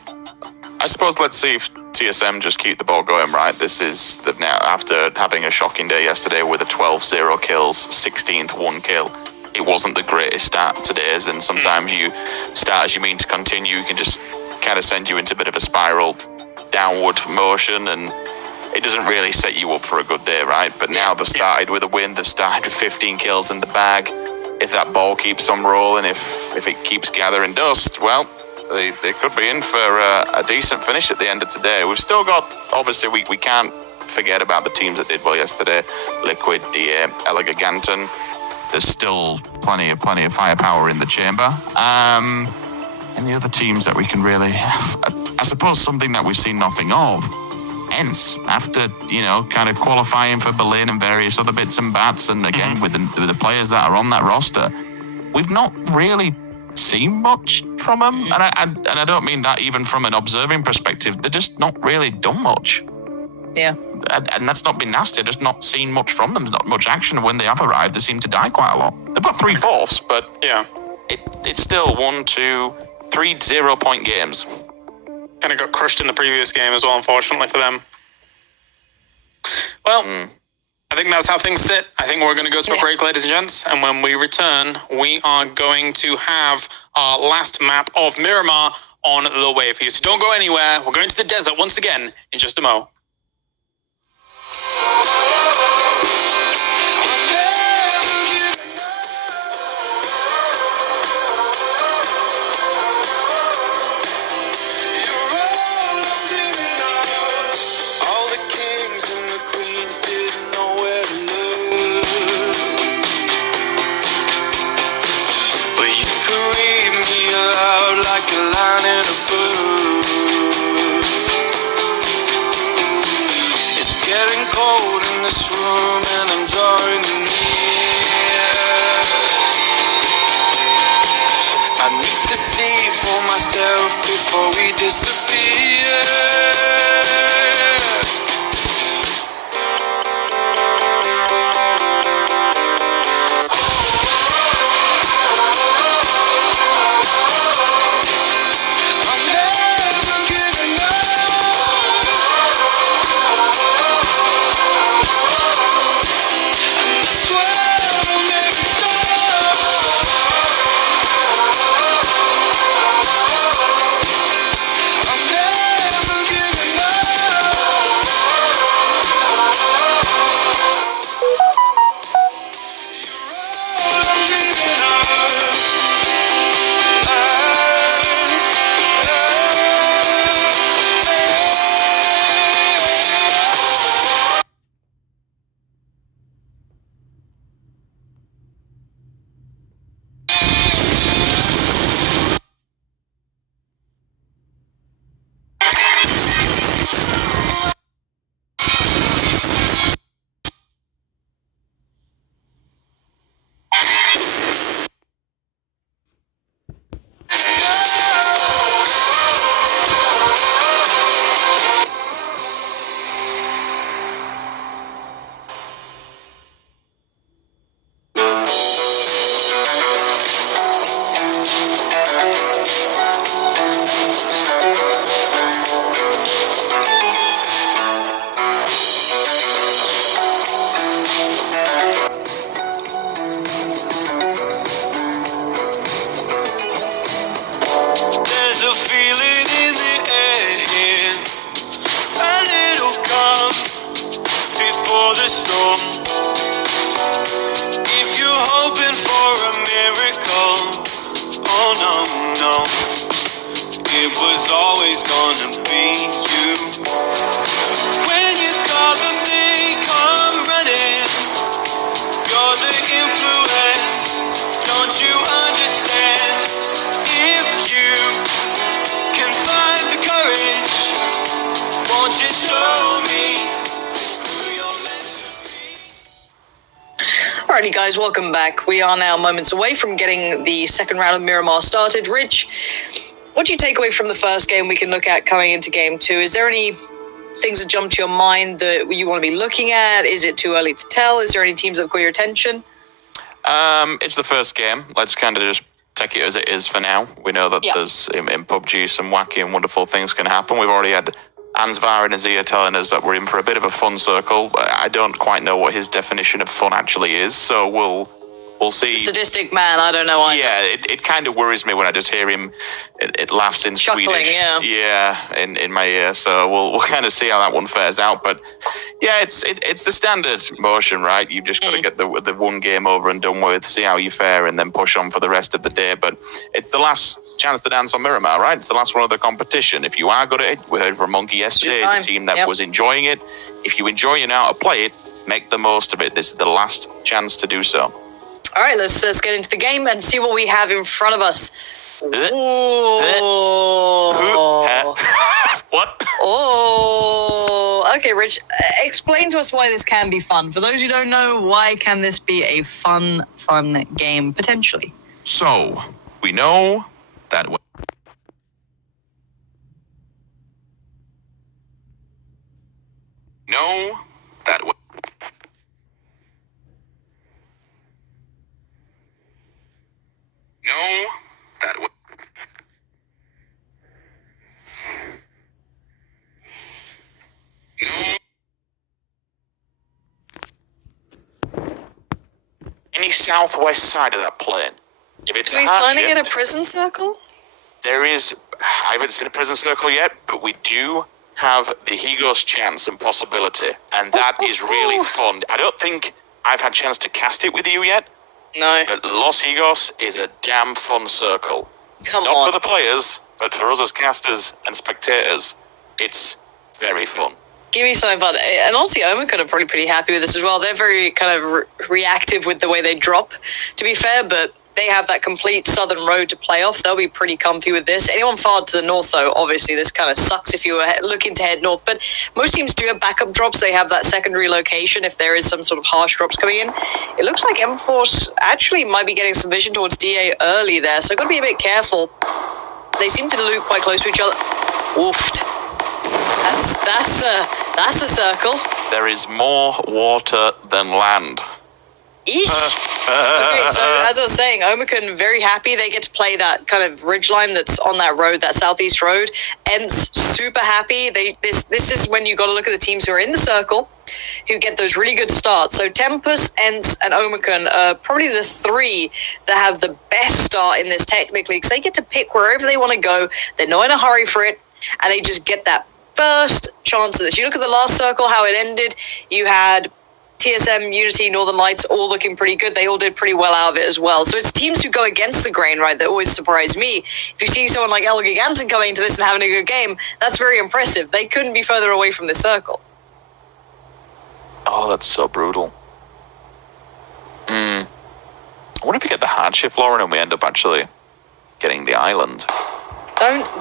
I suppose let's see if TSM just keep the ball going, right? This is now after having a shocking day yesterday with a 12-0 kills, 16th 1 kill. It wasn't the greatest start to days, and sometimes you start as you mean to continue. You can just kind of send you into a bit of a spiral downward motion, and it doesn't really set you up for a good day, right? But now they've started with a win. They've started with 15 kills in the bag. If that ball keeps on rolling, if it keeps gathering dust, well, they could be in for a decent finish at the end of today. We've still got, obviously, we can't forget about the teams that did well yesterday. Liquid, DA, Elegiganten. There's still plenty of firepower in the chamber. And the other teams that we can really, I suppose something that we've seen nothing of. Hence, after, kind of qualifying for Berlin and various other bits and bats, and again, with the players that are on that roster, we've not really seen much from them. And I don't mean that even from an observing perspective. They're just not really done much. Yeah. And that's not been nasty. I've just not seen much from them. There's not much action. When they have arrived, they seem to die quite a lot. They've got 3/4, but yeah, it's still 1, 2, 3 0-point games. Kind of got crushed in the previous game as well, unfortunately for them. Well, I think that's how things sit. I think we're going to go to a break, ladies and gents. And when we return, we are going to have our last map of Miramar on the way for you. So don't go anywhere. We're going to the desert once again in just a mo. Before we disappear, I'm never giving up, and I swear I'll never stop. I'm never giving up. You're all I'm dreaming of. There's a feeling in the air, a little calm before the storm. If you're hoping for a miracle, oh no, no, it was always gonna be you. When you call them, they come running. You're the influence, don't you understand? If you can find the courage, won't you show me who you're meant to be? Alrighty, guys, welcome back. We are now moments away from getting the second round of Miramar started. Rich, what do you take away from the first game we can look at coming into game two? Is there any things that jump to your mind that you want to be looking at? Is it too early to tell? Is there any teams that have got your attention? It's the first game. Let's kind of just take it as it is for now. We know that there's in PUBG some wacky and wonderful things can happen. We've already had Ansvar and Azia telling us that we're in for a bit of a fun circle. I don't quite know what his definition of fun actually is, so we'll see. Sadistic man, I don't know why. Yeah, it kind of worries me when I just hear him. It laughs in Chuckling, Swedish. yeah. In my ear. So we'll kind of see how that one fares out. But yeah, it's the standard motion, right? You've just got to get the one game over and done with, see how you fare, and then push on for the rest of the day. But it's the last chance to dance on Miramar, right? It's the last one of the competition. If you are good at it, we heard from Monkey yesterday, it's a team that was enjoying it. If you enjoy it now to play it, make the most of it. This is the last chance to do so. All right, let's get into the game and see what we have in front of us. Ooh. What? Oh, okay, Rich. Explain to us why this can be fun. For those who don't know, why can this be a fun game potentially? So we know that. Know that. Know that. southwest side of that plane. If it's Are we a hard finding it a shift, prison circle? there is. I haven't seen a prison circle yet, but we do have the Higos chance and possibility, and that is really fun. I don't think I've had a chance to cast it with you yet, No. but Los Higos is a damn fun circle. Come Not on. for the players, but for us as casters and spectators, it's very fun. Give me something fun. And honestly, Omicron are probably pretty happy with this as well. They're very kind of reactive with the way they drop, to be fair, but they have that complete southern road to play off. They'll be pretty comfy with this. Anyone far to the north, though, obviously this kind of sucks if you were looking to head north. But most teams do have backup drops. They have that secondary location if there is some sort of harsh drops coming in. It looks like M-Force actually might be getting some vision towards DA early there, so got to be a bit careful. They seem to loot quite close to each other. Oofed. That's a circle. There is more water than land. Eesh. Okay, so as I was saying, Omicron very happy they get to play that kind of ridgeline that's on that road, that southeast road. Ents super happy. This is when you got to look at the teams who are in the circle, who get those really good starts. So Tempest, Ents, and Omicron are probably the three that have the best start in this technically, because they get to pick wherever they want to go. They're not in a hurry for it, and they just get that first chance of this. You look at the last circle, how it ended. You had TSM, Unity, Northern Lights all looking pretty good. They all did pretty well out of it as well. So it's teams who go against the grain, right, that always surprise me. If you see someone like El Giganten coming into this and having a good game, that's very impressive. They couldn't be further away from the circle. Oh, that's so brutal. I wonder if we get the hardship, Lauren, and we end up actually getting the island.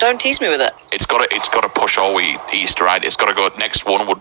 Don't tease me with it. It's got to push all the way east, right? It's got to go. Next one would.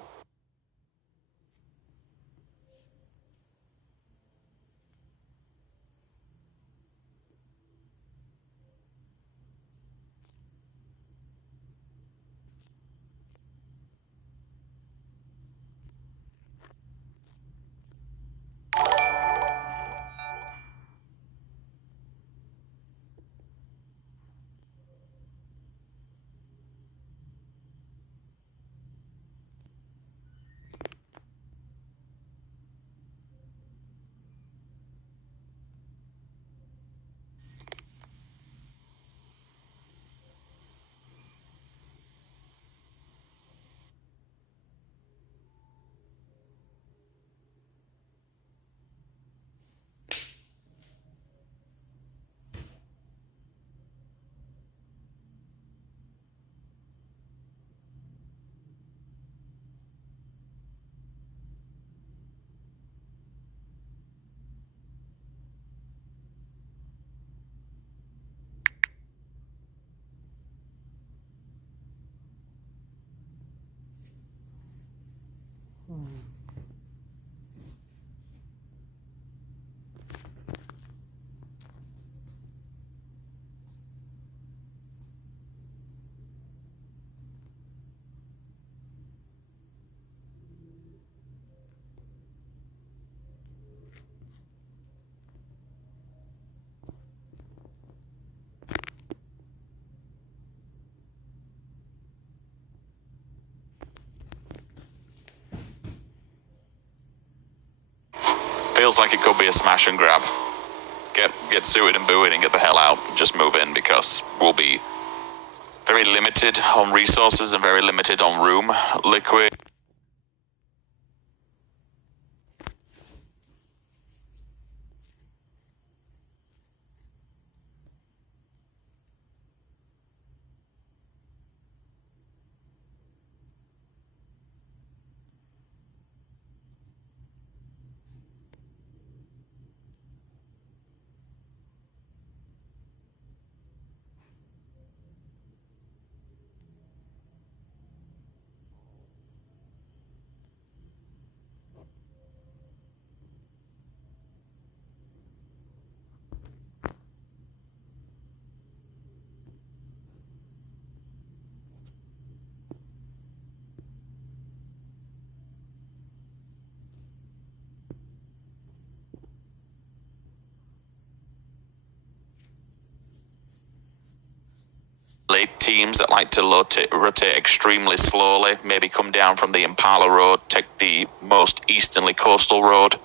Feels like it could be a smash and grab. Get suited and booted and get the hell out. Just move in, because we'll be very limited on resources and very limited on room. Liquid. Late teams that like to rotate extremely slowly, maybe come down from the Impala Road, take the most easternly coastal road,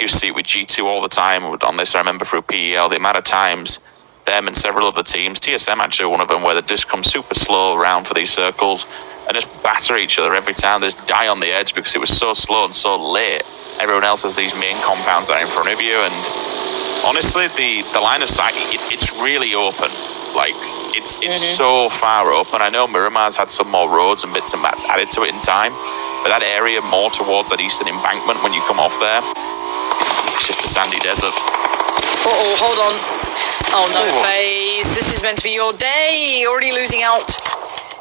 You see it with G2 all the time on this. I remember through PEL, the amount of times them and several other teams, TSM actually one of them, where they just come super slow around for these circles and just batter each other every time. They just die on the edge because it was so slow and so late. Everyone else has these main compounds that are in front of you, and honestly, the line of sight, it's really open. Like, it's so far open. I know Miramar's had some more roads and bits and bats added to it in time, but that area more towards that eastern embankment when you come off there, it's just a sandy desert. Uh-oh, hold on. Oh no, FaZe. This is meant to be your day. Already losing out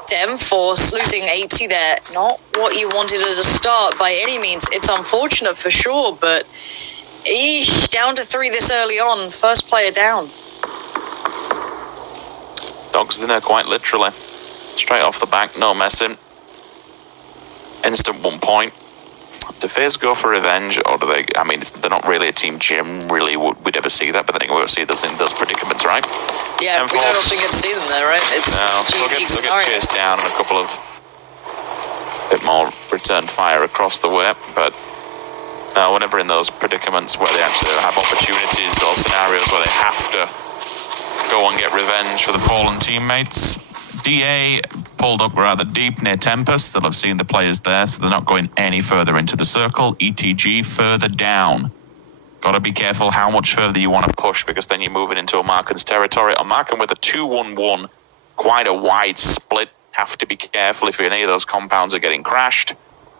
to M-Force, losing 80 there. Not what you wanted as a start by any means. It's unfortunate for sure, but eesh, down to 3 this early on. First player down. Dogs in there quite literally. Straight off the back, no messing. Instant 1 point. Do FaZe go for revenge, or do they? I mean, they're not really a team generally we'd ever see that, but then we'll see those in those predicaments, right? Yeah, we don't often get to see them there, right? It's they'll get chased down and a couple of bit more return fire across the way, but whenever in those predicaments where they actually have opportunities or scenarios where they have to go and get revenge for the fallen teammates. DA pulled up rather deep near Tempest. They'll have seen the players there, so they're not going any further into the circle. ETG further down. Got to be careful how much further you want to push, because then you're moving into Omarkan's territory. Omarkan with a 2-1-1, quite a wide split. Have to be careful if any of those compounds are getting crashed.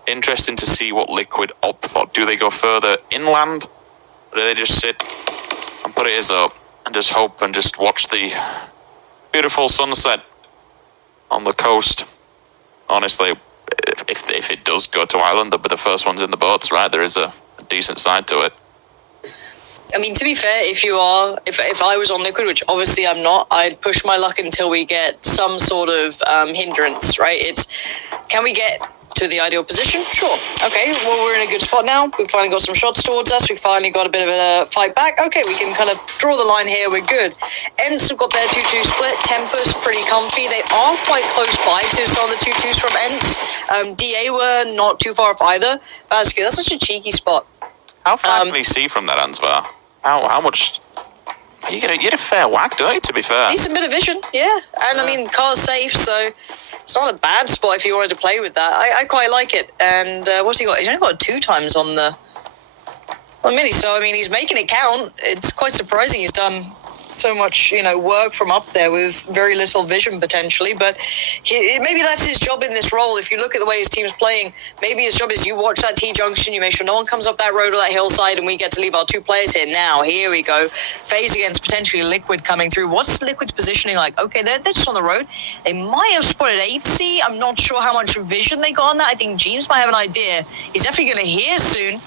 Interesting to see what Liquid opt for. Do they go further inland, or do they just sit and put it as up and just hope and just watch the beautiful sunset on the coast? Honestly, if it does go to Ireland, they'll be the first ones in the boats, right? There is a decent side to it. I mean, to be fair, if I was on Liquid, which obviously I'm not, I'd push my luck until we get some sort of hindrance, right? Can we get to the ideal position? Sure. Okay, well, we're in a good spot now. We've finally got some shots towards us. We've finally got a bit of a fight back. Okay, we can kind of draw the line here. We're good. Ents have got their 2-2 split. Tempest, pretty comfy. They are quite close by to some of the 2-2s from Ents. DA were not too far off either. That's good. That's such a cheeky spot. How far can you see from that, Ansvar? How much? You get a fair whack, don't you, to be fair? Decent bit of vision, yeah. And I mean, car's safe, so it's not a bad spot if you wanted to play with that. I quite like it. And what's he got? He's only got 2 times on the mini, so I mean, he's making it count. It's quite surprising he's done so much, work from up there with very little vision potentially, but maybe that's his job in this role. If you look at the way his team's playing, maybe his job is you watch that T-junction, you make sure no one comes up that road or that hillside, and we get to leave our 2 players here. Now, here we go. FaZe against potentially Liquid coming through. What's Liquid's positioning like? Okay, they're just on the road. They might have spotted 8C. I'm not sure how much vision they got on that. I think James might have an idea. He's definitely going to hear soon.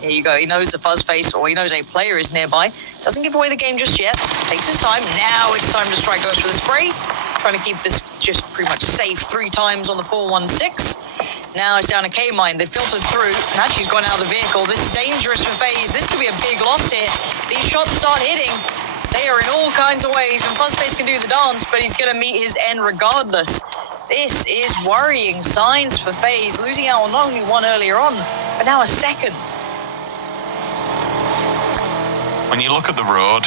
Here you go. He knows the fuzz face, or he knows a player is nearby. Doesn't give away the game just yet. Takes his time. Now it's time to strike. Goes for the spray. Trying to keep this just pretty much safe 3 times on the 4-1-6. Now it's down to K-Mine. They filtered through. And actually he's gone out of the vehicle. This is dangerous for FaZe. This could be a big loss here. These shots start hitting. They are in all kinds of ways. And Fuzzface can do the dance, but he's going to meet his end regardless. This is worrying signs for FaZe. Losing out on not only 1 earlier on, but now a 2nd. When you look at the road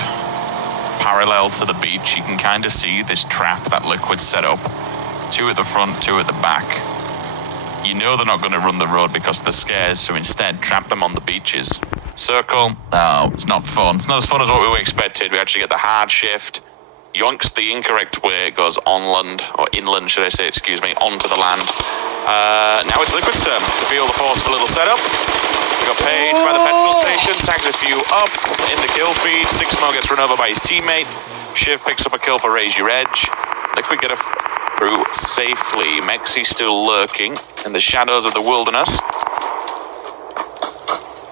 parallel to the beach, you can kind of see this trap that Liquid set up. 2 at the front, 2 at the back. You know they're not going to run the road because they're scared, so instead trap them on the beaches. Circle, no, it's not fun. It's not as fun as what we expected. We actually get the hard shift. Yoinks the incorrect way, it goes onland, or inland should I say, excuse me, onto the land. Now it's Liquid's turn to feel the force of a little setup. We got Page by the petrol station, tags a few up in the kill feed. 6mo gets run over by his teammate. Shiv picks up a kill for Raise Your Edge. Liquid get through safely. Mexi still lurking in the shadows of the wilderness.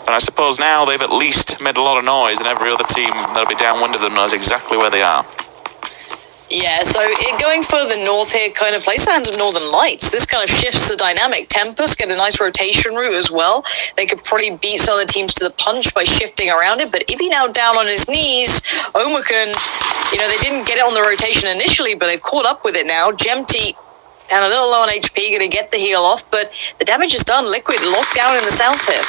And I suppose now they've at least made a lot of noise, and every other team that'll be downwind of them knows exactly where they are. Yeah, so going further north here kind of plays the hands of Northern Lights. This kind of shifts the dynamic. Tempest get a nice rotation route as well. They could probably beat some of the teams to the punch by shifting around it, but Ibby now down on his knees. Omarkan, they didn't get it on the rotation initially, but they've caught up with it now. Gemty down a little low on HP, going to get the heal off, but the damage is done. Liquid locked down in the south here.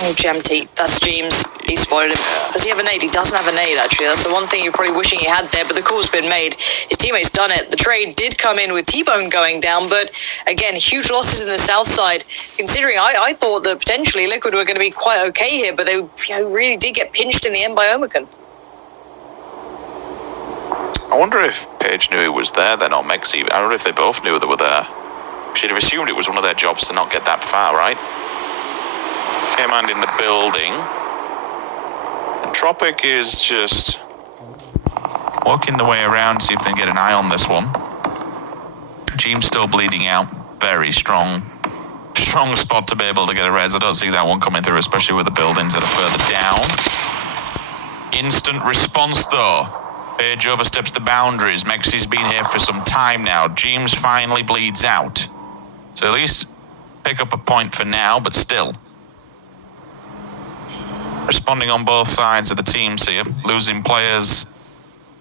Oh, Gemty. That's James. He spotted him. Does he have a nade? He doesn't have a nade, actually. That's the one thing you're probably wishing he had there, but the call's been made. His teammate's done it. The trade did come in with T-Bone going down, but again, huge losses in the south side. Considering I thought that potentially Liquid were going to be quite okay here, but they really did get pinched in the end by Omicron. I wonder if Paige knew he was there then, or Mexi. I wonder if they both knew they were there. She'd have assumed it was one of their jobs to not get that far, right? K-Mind in the building. And Tropic is just working the way around, see if they can get an eye on this one. Jeem's still bleeding out. Very strong. Strong spot to be able to get a res. I don't see that one coming through, especially with the buildings that are further down. Instant response, though. Page oversteps the boundaries. Mexi's been here for some time now. Jeems finally bleeds out. So at least pick up a point for now, but still. Responding on both sides of the teams here. Losing players.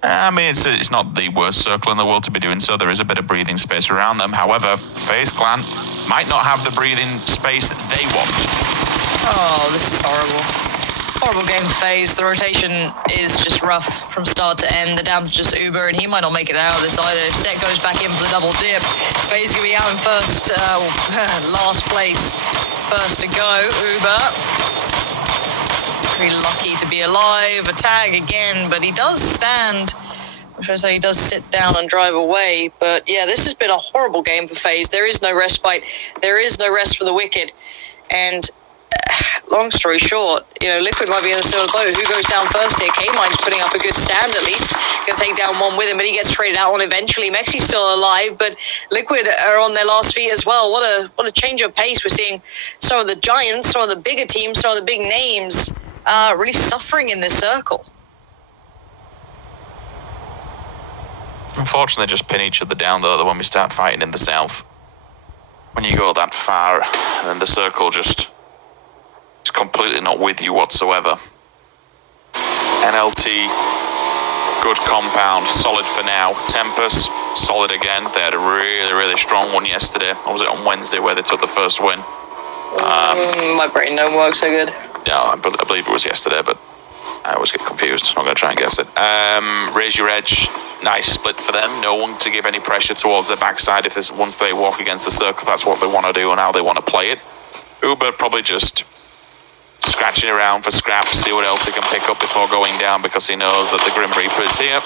I mean, it's not the worst circle in the world to be doing so. There is a bit of breathing space around them. However, FaZe Clan might not have the breathing space that they want. Oh, this is horrible. Horrible game for FaZe. The rotation is just rough from start to end. They're down to just Uber, and he might not make it out of this either. If Set goes back in for the double dip, FaZe going to be out in first, last place. First to go, Uber. Pretty lucky to be alive. A tag again, but he does stand. What should I say? He does sit down and drive away. But yeah, this has been a horrible game for FaZe. There is no respite. There is no rest for the Wicked. And long story short, Liquid might be in the similar boat. Who goes down first here? K-Mine's putting up a good stand at least. Going to take down one with him, but he gets traded out on eventually. Mexi's still alive, but Liquid are on their last feet as well. What a change of pace. We're seeing some of the giants, some of the bigger teams, some of the big names really suffering in this circle. Unfortunately, just pin each other down, though, when we start fighting in the south. When you go that far, then the circle just is completely not with you whatsoever. NLT, good compound, solid for now. Tempest, solid again. They had a really, really strong one yesterday. Or was it on Wednesday where they took the first win? My brain don't work so good. No, I believe it was yesterday, but I always get confused. I'm going to try and guess it. Raise your edge. Nice split for them. No one to give any pressure towards their backside. If this once they walk against the circle, that's what they want to do and how they want to play it. Uber probably just scratching around for scraps, see what else he can pick up before going down, because he knows that the Grim Reaper is here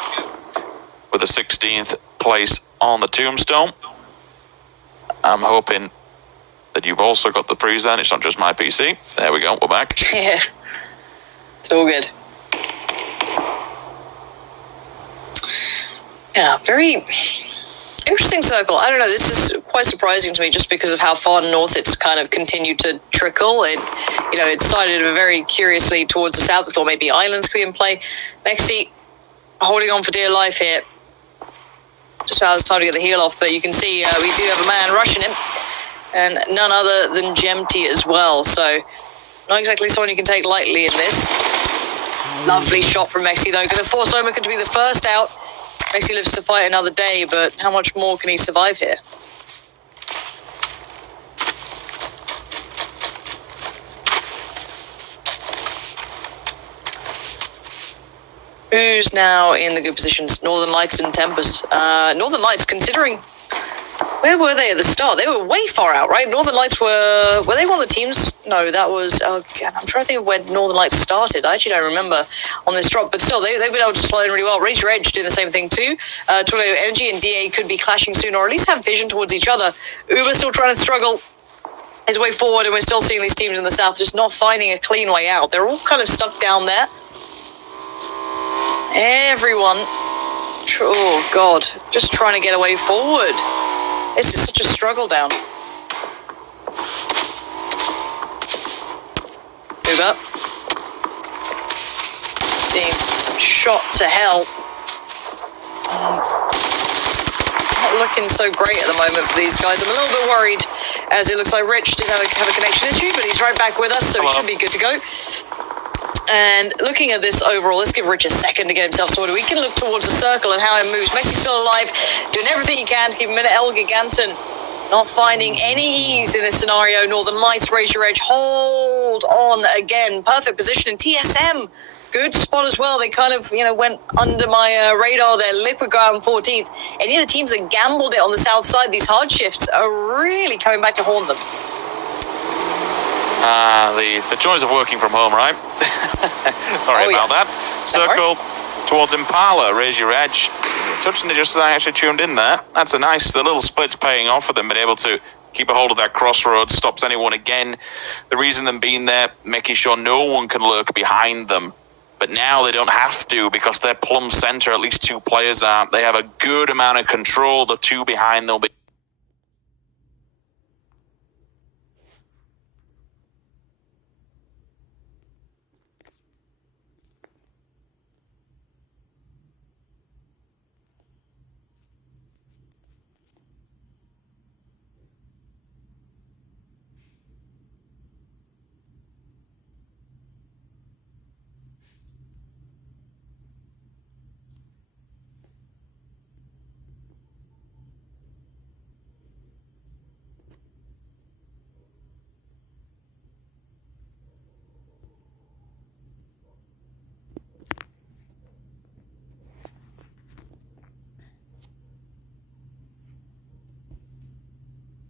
with the 16th place on the tombstone. I'm hoping that you've also got the freeze then. It's not just my PC. There we go. We're back. Yeah. It's all good. Yeah, very interesting circle. I don't know, this is quite surprising to me just because of how far north it's kind of continued to trickle. It started very curiously towards the south. I thought maybe islands could be in play. Mexi holding on for dear life here. Just about it's time to get the heal off, but you can see we do have a man rushing him. And none other than Gemty as well. So not exactly someone you can take lightly in this. Lovely shot from Mexi, though. Going to force Omicron to be the first out. Mexi lives to fight another day, but how much more can he survive here? Who's now in the good positions? Northern Lights and Tempest. Northern Lights, considering... Where were they at the start? They were way far out, right? Northern Lights were they one of the teams? No, that was, I'm trying to think of where Northern Lights started. I actually don't remember on this drop, but still, they've been able to slide in really well. Raise Your Edge doing the same thing too. Tornado Energy and DA could be clashing soon, or at least have vision towards each other. Uber still trying to struggle his way forward, and we're still seeing these teams in the south just not finding a clean way out. They're all kind of stuck down there. Everyone, oh God, just trying to get away forward. This is such a struggle down. Uber. Being shot to hell. Not looking so great at the moment for these guys. I'm a little bit worried, as it looks like Rich did have a connection issue, but he's right back with us, so he should be good to go. And looking at this overall, let's give Rich a second to get himself sorted. We can look towards the circle and how it moves. Messi's still alive, doing everything he can to keep him in El Giganton. Not finding any ease in this scenario. Northern Lights, raise your edge, hold on again. Perfect position in TSM. Good spot as well. They kind of, went under my radar there. Liquid Guy on 14th. Any of the teams that gambled it on the south side, these hard shifts are really coming back to haunt them. The joys of working from home, right? Sorry about that. Circle towards Impala, raise your edge. Touching it just as I actually tuned in there. That's a nice, the little split's paying off for them, being able to keep a hold of that crossroads, stops anyone again. The reason them being there, making sure no one can lurk behind them. But now they don't have to because they're plumb center, at least 2 players are. They have a good amount of control. The 2 behind they'll be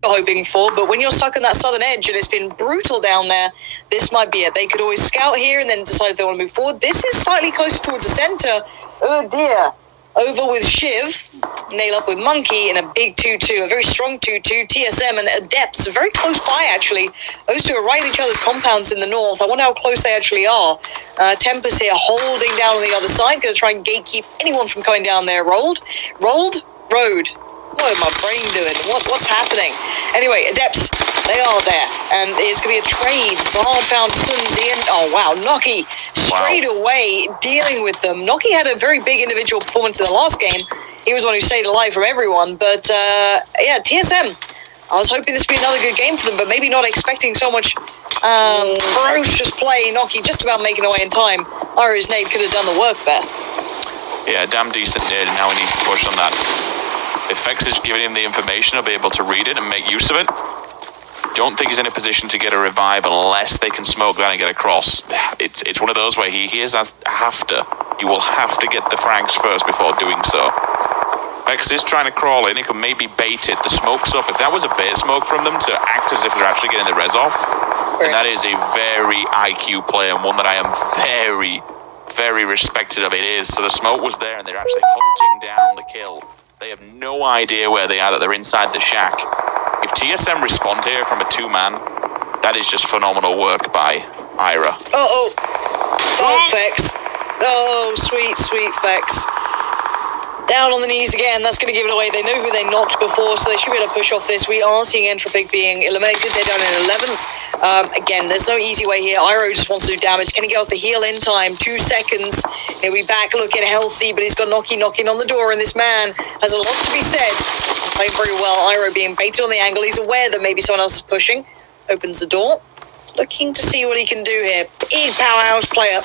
hoping for, but when you're stuck on that southern edge and it's been brutal down there, this might be it. They could always scout here and then decide if they want to move forward. This is slightly closer towards the center. Oh dear. Over with Shiv, nail up with Monkey in a big 2-2, a very strong 2-2. TSM and Adepts are very close by, actually. Those 2 are right in each other's compounds in the north. I wonder how close they actually are. Tempest here holding down on the other side, going to try and gatekeep anyone from coming down there. Rolled? Road. What is my brain doing? What's happening? Anyway, Adepts, they are there. And it's going to be a trade for hard-found Sunzi and... Oh, wow, Noki straight away dealing with them. Noki had a very big individual performance in the last game. He was the one who stayed alive from everyone. But, yeah, TSM, I was hoping this would be another good game for them, but maybe not expecting so much ferocious play. Noki just about making away in time. Iro's nade could have done the work there. Yeah, damn decent nade, and now he needs to push on that. If Fex is giving him the information, he'll be able to read it and make use of it. Don't think he's in a position to get a revive unless they can smoke that and get across. It's one of those where he will have to get the frags first before doing so. Fex is trying to crawl in. He could maybe bait it. The smoke's up. If that was a bait smoke from them to act as if they're actually getting the res off, then that is a very IQ play and one that I am very, very respected of. It is. So the smoke was there and they're actually hunting down the kill. They have no idea where they are, that they're inside the shack. If TSM respond here from a 2-man, that is just phenomenal work by Ira. Oh, Fex. Oh, sweet Fex. Down on the knees again. That's going to give it away. They know who they knocked before, so they should be able to push off this. We are seeing Entropic being eliminated. They're down in 11th. Again, there's no easy way here. Iro just wants to do damage. Can he get off the heal in time? 2 seconds. He'll be back looking healthy, but he's got Noki knocking on the door, and this man has a lot to be said. Playing very well. Iro being baited on the angle. He's aware that maybe someone else is pushing. Opens the door. Looking to see what he can do here. Big powerhouse player.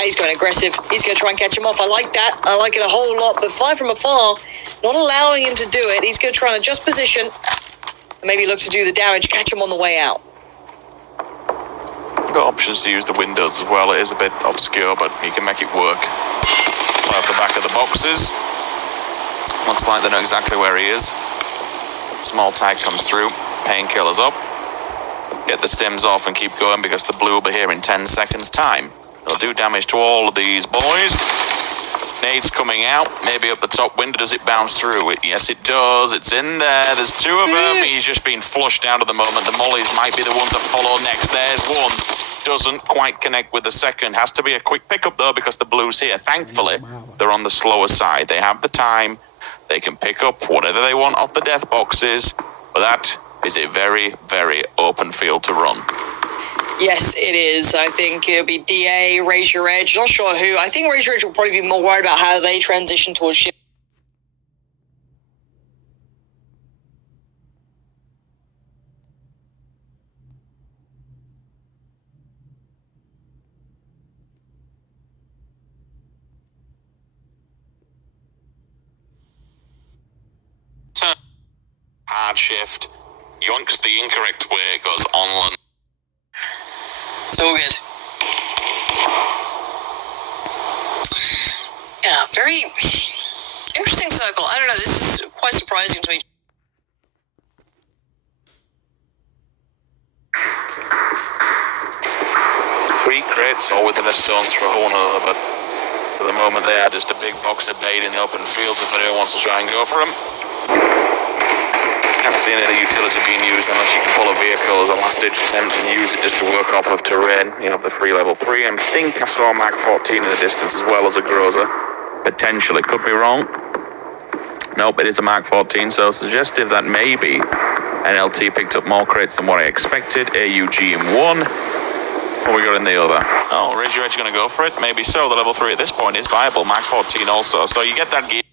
He's going aggressive. He's going to try and catch him off. I like that. I like it a whole lot. But fire from afar, not allowing him to do it. He's going to try and adjust position. And maybe look to do the damage, catch him on the way out. Got options to use the windows as well. It is a bit obscure, but you can make it work. Play off the back of the boxes. Looks like they know exactly where he is. Small tag comes through. Painkiller's up. Get the stims off and keep going because the blue will be here in 10 seconds time. It'll do damage to all of these boys. Nade's coming out. Maybe up the top window. Does it bounce through? Yes, it does. It's in there. There's 2 of them. He's just been flushed out at the moment. The mollies might be the ones that follow next. There's one. Doesn't quite connect with the second. Has to be a quick pickup, though, because the blue's here. Thankfully, they're on the slower side. They have the time. They can pick up whatever they want off the death boxes. But that is a very, very open field to run. Yes, it is. I think it'll be DA, Raise Your Edge. Not sure who. I think Raise Your Edge will probably be more worried about how they transition towards ship. that shift, yoinks the incorrect way, goes on London. It's all good. Yeah, very interesting circle. I don't know, this is quite surprising to me. Three crates all within a stone's throw of one another, but for the moment they are just a big box of bait in the open fields if anyone wants to try and go for them. Can't see any utility being used unless you can pull a vehicle as a last-ditch attempt and use it just to work off of terrain. You have the free level 3, and I think I saw a Mach 14 in the distance as well as a Groza. Potentially, could be wrong. Nope, it is a Mach 14, so suggestive that maybe NLT picked up more crates than what I expected. AUG in one. What we got in the other? Oh, Razor Edge going to go for it? Maybe so. The level 3 at this point is viable. Mach 14 also. So you get that gear.